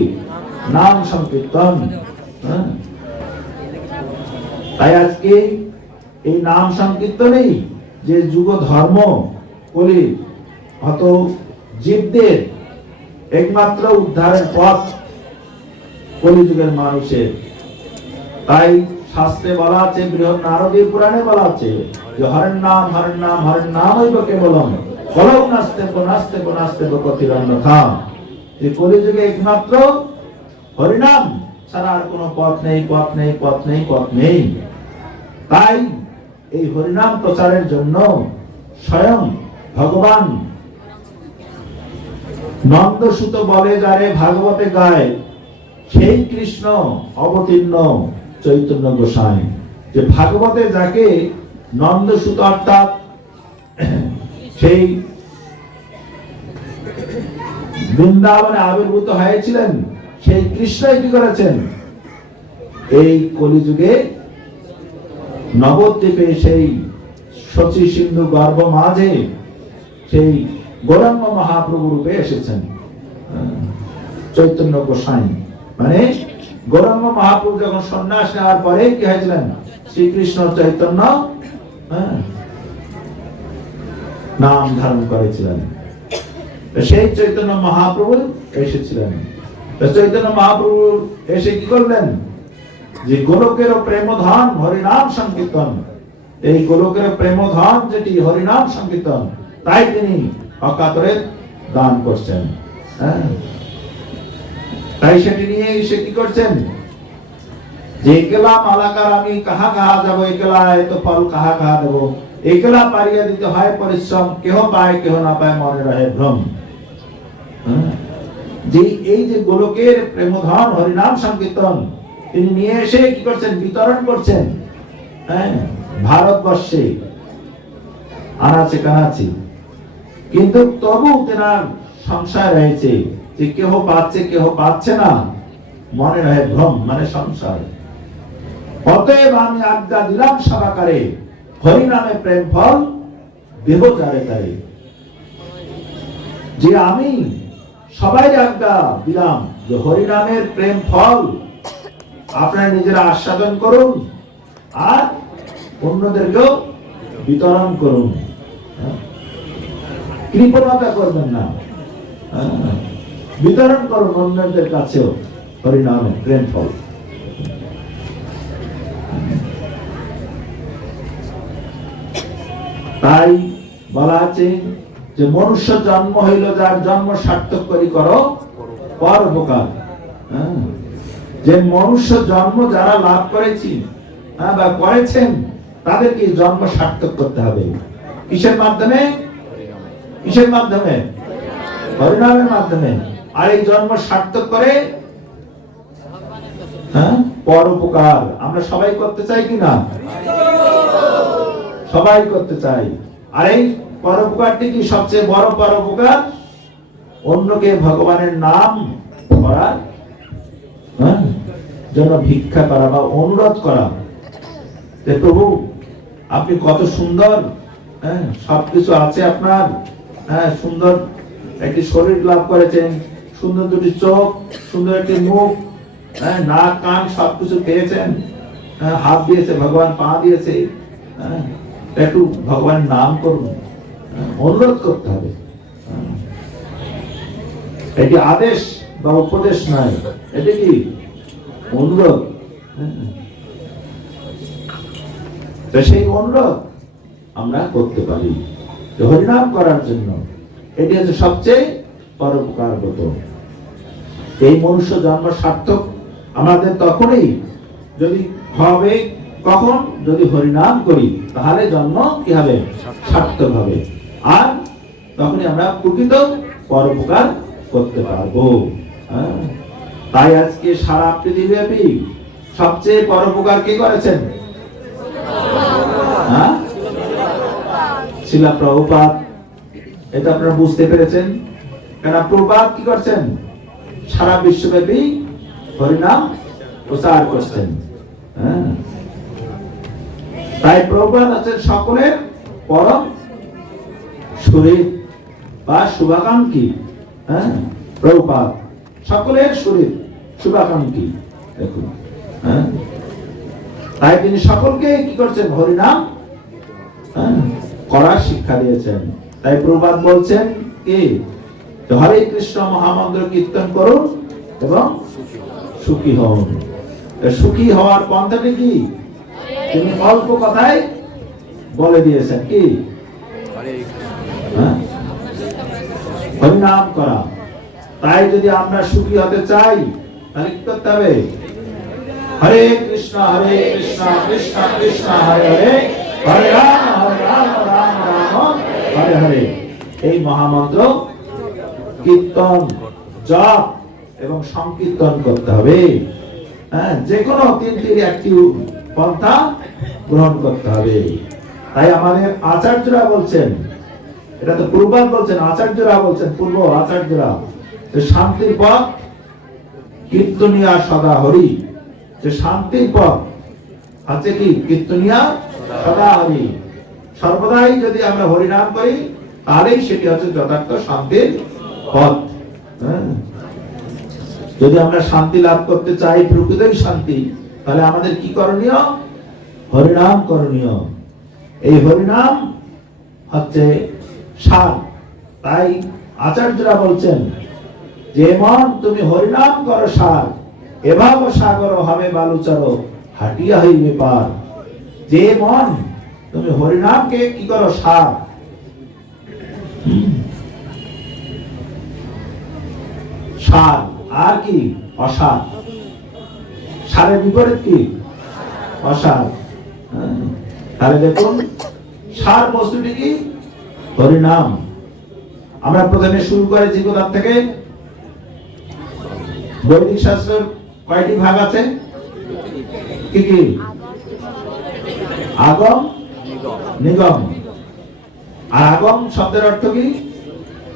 নাম সংকীর্তন। তাই আজকে এই নাম সংকীর্তনেই যে যুগ ধর্ম, কলি হত জীবদের একমাত্র উদ্ধারের পথ কলিযুগের মানুষের। তাই শাস্ত্রে বলা আছে, বৃহৎ নারদীর পুরাণে বলা আছে যে হরের নাম হরের নাম হরের নাম হইব কেবলম কলৌ নাস্তে নাস্তে নাস্তে পতিরন্যথা। যে কলিযুগে একমাত্র হরিনাম ছাড়া আর কোনো পথ নেই, পথ নেই, পথ নেই, পথ নেই। তাই এই হরিনাম প্রচারের জন্য স্বয়ং ভগবান নন্দসুত বলে যারে ভাগবতে গায়, সেই কৃষ্ণ অবতীর্ণ চৈতন্য গোসাই। যে ভাগবতে যাকে নন্দসুত অর্থাৎ সেই বৃন্দাবনে আবির্ভূত হয়েছিলেন, সেই কৃষ্ণই কি করেছেন, এই কলিযুগে নবদ্বীপে সেই শচী সিন্ধু গর্ভ মাঝে সেই গৌরাঙ্গ মহাপ্রভু রূপে এসেছেন। চৈতন্য গোসাই মানে গৌরাঙ্গ মহাপ্রভু যখন সন্ন্যাস নেওয়ার পরে কি হয়েছিলেন, শ্রীকৃষ্ণ চৈতন্য নাম ধারণ করেছিলেন। সেই চৈতন্য মহাপ্রভু এসেছিলেন। চৈতন্য মহাপ্রভু এসে কি করলেন, যে গোলকের প্রেমধন হরিনাম সংকীর্তন, এই গোলকের প্রেমধন যেটি হরিনাম সংকীর্তন, তাই তিনি অকাতরে দান করছেন। তাই সেটি নিয়ে এসে কি করছেন, যে একলা মালাকার আমি কাহা কাহা যাবো, একলা এত ফল কাহা কাহা দেবো, একলা পারিয়া দিতে হয় পরিশ্রম, কেহ পায় কেহ না পায় মনে রহে ভ্রম। যে এই যে গোলকের প্রেমধন হরিনাম সংকীর্তন তিনি নিয়ে এসে কি করছেন, বিতরণ করছেন ভারতবর্ষে আনাচে কানাচে। কিন্তু তবু তেনার সংশয় রয়েছে যে কেহ পাচ্ছে কেহ পাচ্ছে না, মনে রহে ভ্রম মানে সংশয়। অতএব আমি আজ্ঞা দিলাম সবাকারে, হরিনামে প্রেম ফল দেব যারে তারে। যে আমি সবাই আজ্ঞা দিলাম যে হরিনামের প্রেম ফল আপনারা নিজেরা আস্বাদন করুন আর অন্যদেরকেও বিতরণ করুন, কৃপণতা করবেন না, বিতরণ করুন অন্যদের কাছেও হরিনামের প্রেম ফল। তাই বলা আছে যে মনুষ্য জন্ম হইল যার জন্ম সার্থক করি করো পরোপকার। যে মনুষ্য জন্ম যারা লাভ করেছি বা করেছেন তাদেরকে জন্ম সার্থক করতে হবে। কিসের মাধ্যমে? কিসের মাধ্যমে? হরিনামের মাধ্যমে। আর এই জন্ম সার্থক করে পরোপকার আমরা সবাই করতে চাই কিনা? সবাই করতে চাই। আর এই পরোপকারটি কি সবচেয়ে বড় পরোপকার? অন্যকে ভগবানের নাম করার জন্য ভিক্ষা করা বা অনুরোধ করা, যে প্রভু আপনি কত সুন্দর, সবকিছু আছে আপনার, সুন্দর একটি শরীর লাভ করেছেন, সুন্দর দুটি চোখ, সুন্দর একটি মুখ, নাক কান সবকিছু পেয়েছেন, হাত দিয়েছে ভগবান, পা দিয়েছে, একটু ভগবানের নাম করুন, অনুরোধ করতে হবে। এটি আদেশ বা উপদেশ নয়, এটি কি অনুরোধ। সেই অনুরোধ আমরা করতে পারি হরিনাম করার জন্য। এটি হচ্ছে সবচেয়ে পরোপকারগত। এই মনুষ্য জন্ম সার্থক আমাদের তখনই যদি হবে, কখন? যদি হরিনাম করি, তাহলে জন্ম কি হবে? সার্থক হবে। আর তখনই আমরা প্রকৃত পরোপকার করতে পারবো। তাই আজকে সারা পৃথিবীব্যাপী সবচেয়ে পরোপকার কে করেছেন? শিলা প্রভুপাদ। এটা আপনারা বুঝতে পেরেছেন, কেন প্রভুপাদ কি করছেন? সারা বিশ্বব্যাপী হরিনাম প্রচার করছেন। তাই প্রভুপাদ আছেন সকলের পরম শরীর বা শুভাকাঙ্ক্ষী। প্রভুপাদ সকলের শরীর শুভাকাঙ্ক্ষী। দেখুন, তাই তিনি সকলকে কি করছেন? হরিনাম করার শিক্ষা দিয়েছেন। তাই প্রভুপাদ বলছেন কি, হরে কৃষ্ণ মহামন্ত্র কীর্তন করুন এবং সুখী হন। সুখী হওয়ার পন্থাটি কি তিনি অল্প কথায় বলে দিয়েছেন, কি হরিনাম করা। তাই যদি আমরা সুখী হতে চাই তাহলে কি করতে হবে? হরে কৃষ্ণ কৃষ্ণ কৃষ্ণ হরে হরে, হরে রাম রাম রাম হরে হরে। এই মহামন্ত্র কীর্তন, জপ এবং সংকীর্তন করতে হবে। হ্যাঁ, যে কোনো তিনটির একটি পন্থা গ্রহণ করতে হবে। তাই আমাদের আচার্যরা বলছেন, এটা তো পূর্বাদ বলছেন, আচার্যরা বলছেন, পূর্ব আচার্যরা, যে শান্তির পথ কীর্তনিয়া সদা হরি। যে শান্তির পথ আছে কি? কীর্তনিয়া সদা হরি। সর্বদাই যদি আমরা হরিনাম করি তাহলেই সেটি হচ্ছে যথার্থ শান্তির পথ। যদি আমরা শান্তি লাভ করতে চাই, প্রকৃতই শান্তি, তাহলে আমাদের কি করণীয়? হরিনাম করণীয়। এই হরিনাম হচ্ছে সার। তাই আচার্যরা বলছেন যে মন তুমি হরিনাম করো সার, এভাব সাগর হবে বালুচর, হাটিয়া হইবে পার। যে মন তুমি হরিনামকে কি করো? সার। সার আর কি? অসার। সারের বিপরীত কি? অসার। তাহলে দেখুন, সার বস্তুটি কি? হরিনাম। আমরা প্রথমে শুরু করেছি কোথা থেকে? বৈদিক শাস্ত্রের কয়টি ভাগ আছে? কি কি? আগম, নিগম। আর আগম শব্দের অর্থ কি?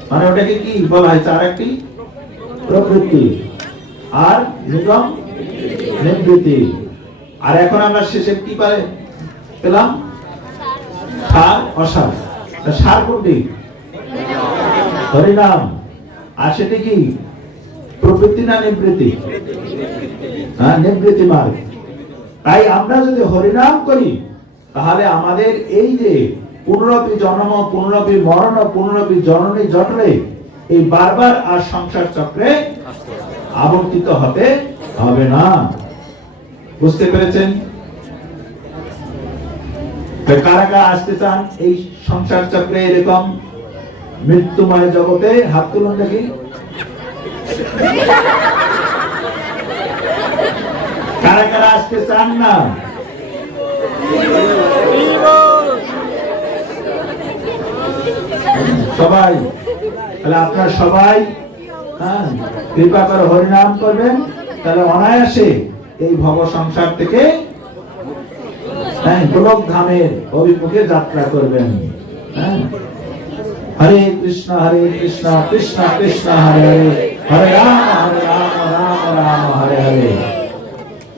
মানে ওটাকে কি বলা হয়েছে? আর একটি প্রবৃত্তি। আর নিগম নিবৃত্তি। আর এখন আমরা শেষে কি পেলাম? সার, অসার। সার কোনটি? হরিনাম। আর সেটি কি? প্রবৃত্তি না নিবৃত্তি? হ্যাঁ, নিবৃত্তি মার্গ। তাই আমরা যদি হরিনাম করি তাহলে আমাদের এই যে পুনরপি জন্ম, পুনরপি মরণ, পুনরপি জননী জঠরে, এই বারবার আর সংসার চক্রে আবর্তিত হতে হবে না। বুঝতে পেরেছেন? কারা কারা আসতে চান এই সংসার চক্রে, এরকম মৃত্যুময় জগতে? হাত তুলুন দেখি। কারা কারা আসতে চান না? সবাই? তাহলে আপনারা সবাই কৃপা করে হরিনাম করবেন, তাহলে অনায়াসে এই ভব সংসার থেকে গোলক ধামের অভিমুখে যাত্রা করবেন। হরে কৃষ্ণ কৃষ্ণ কৃষ্ণ হরে হরে, হরে রাম রাম রাম হরে হরে।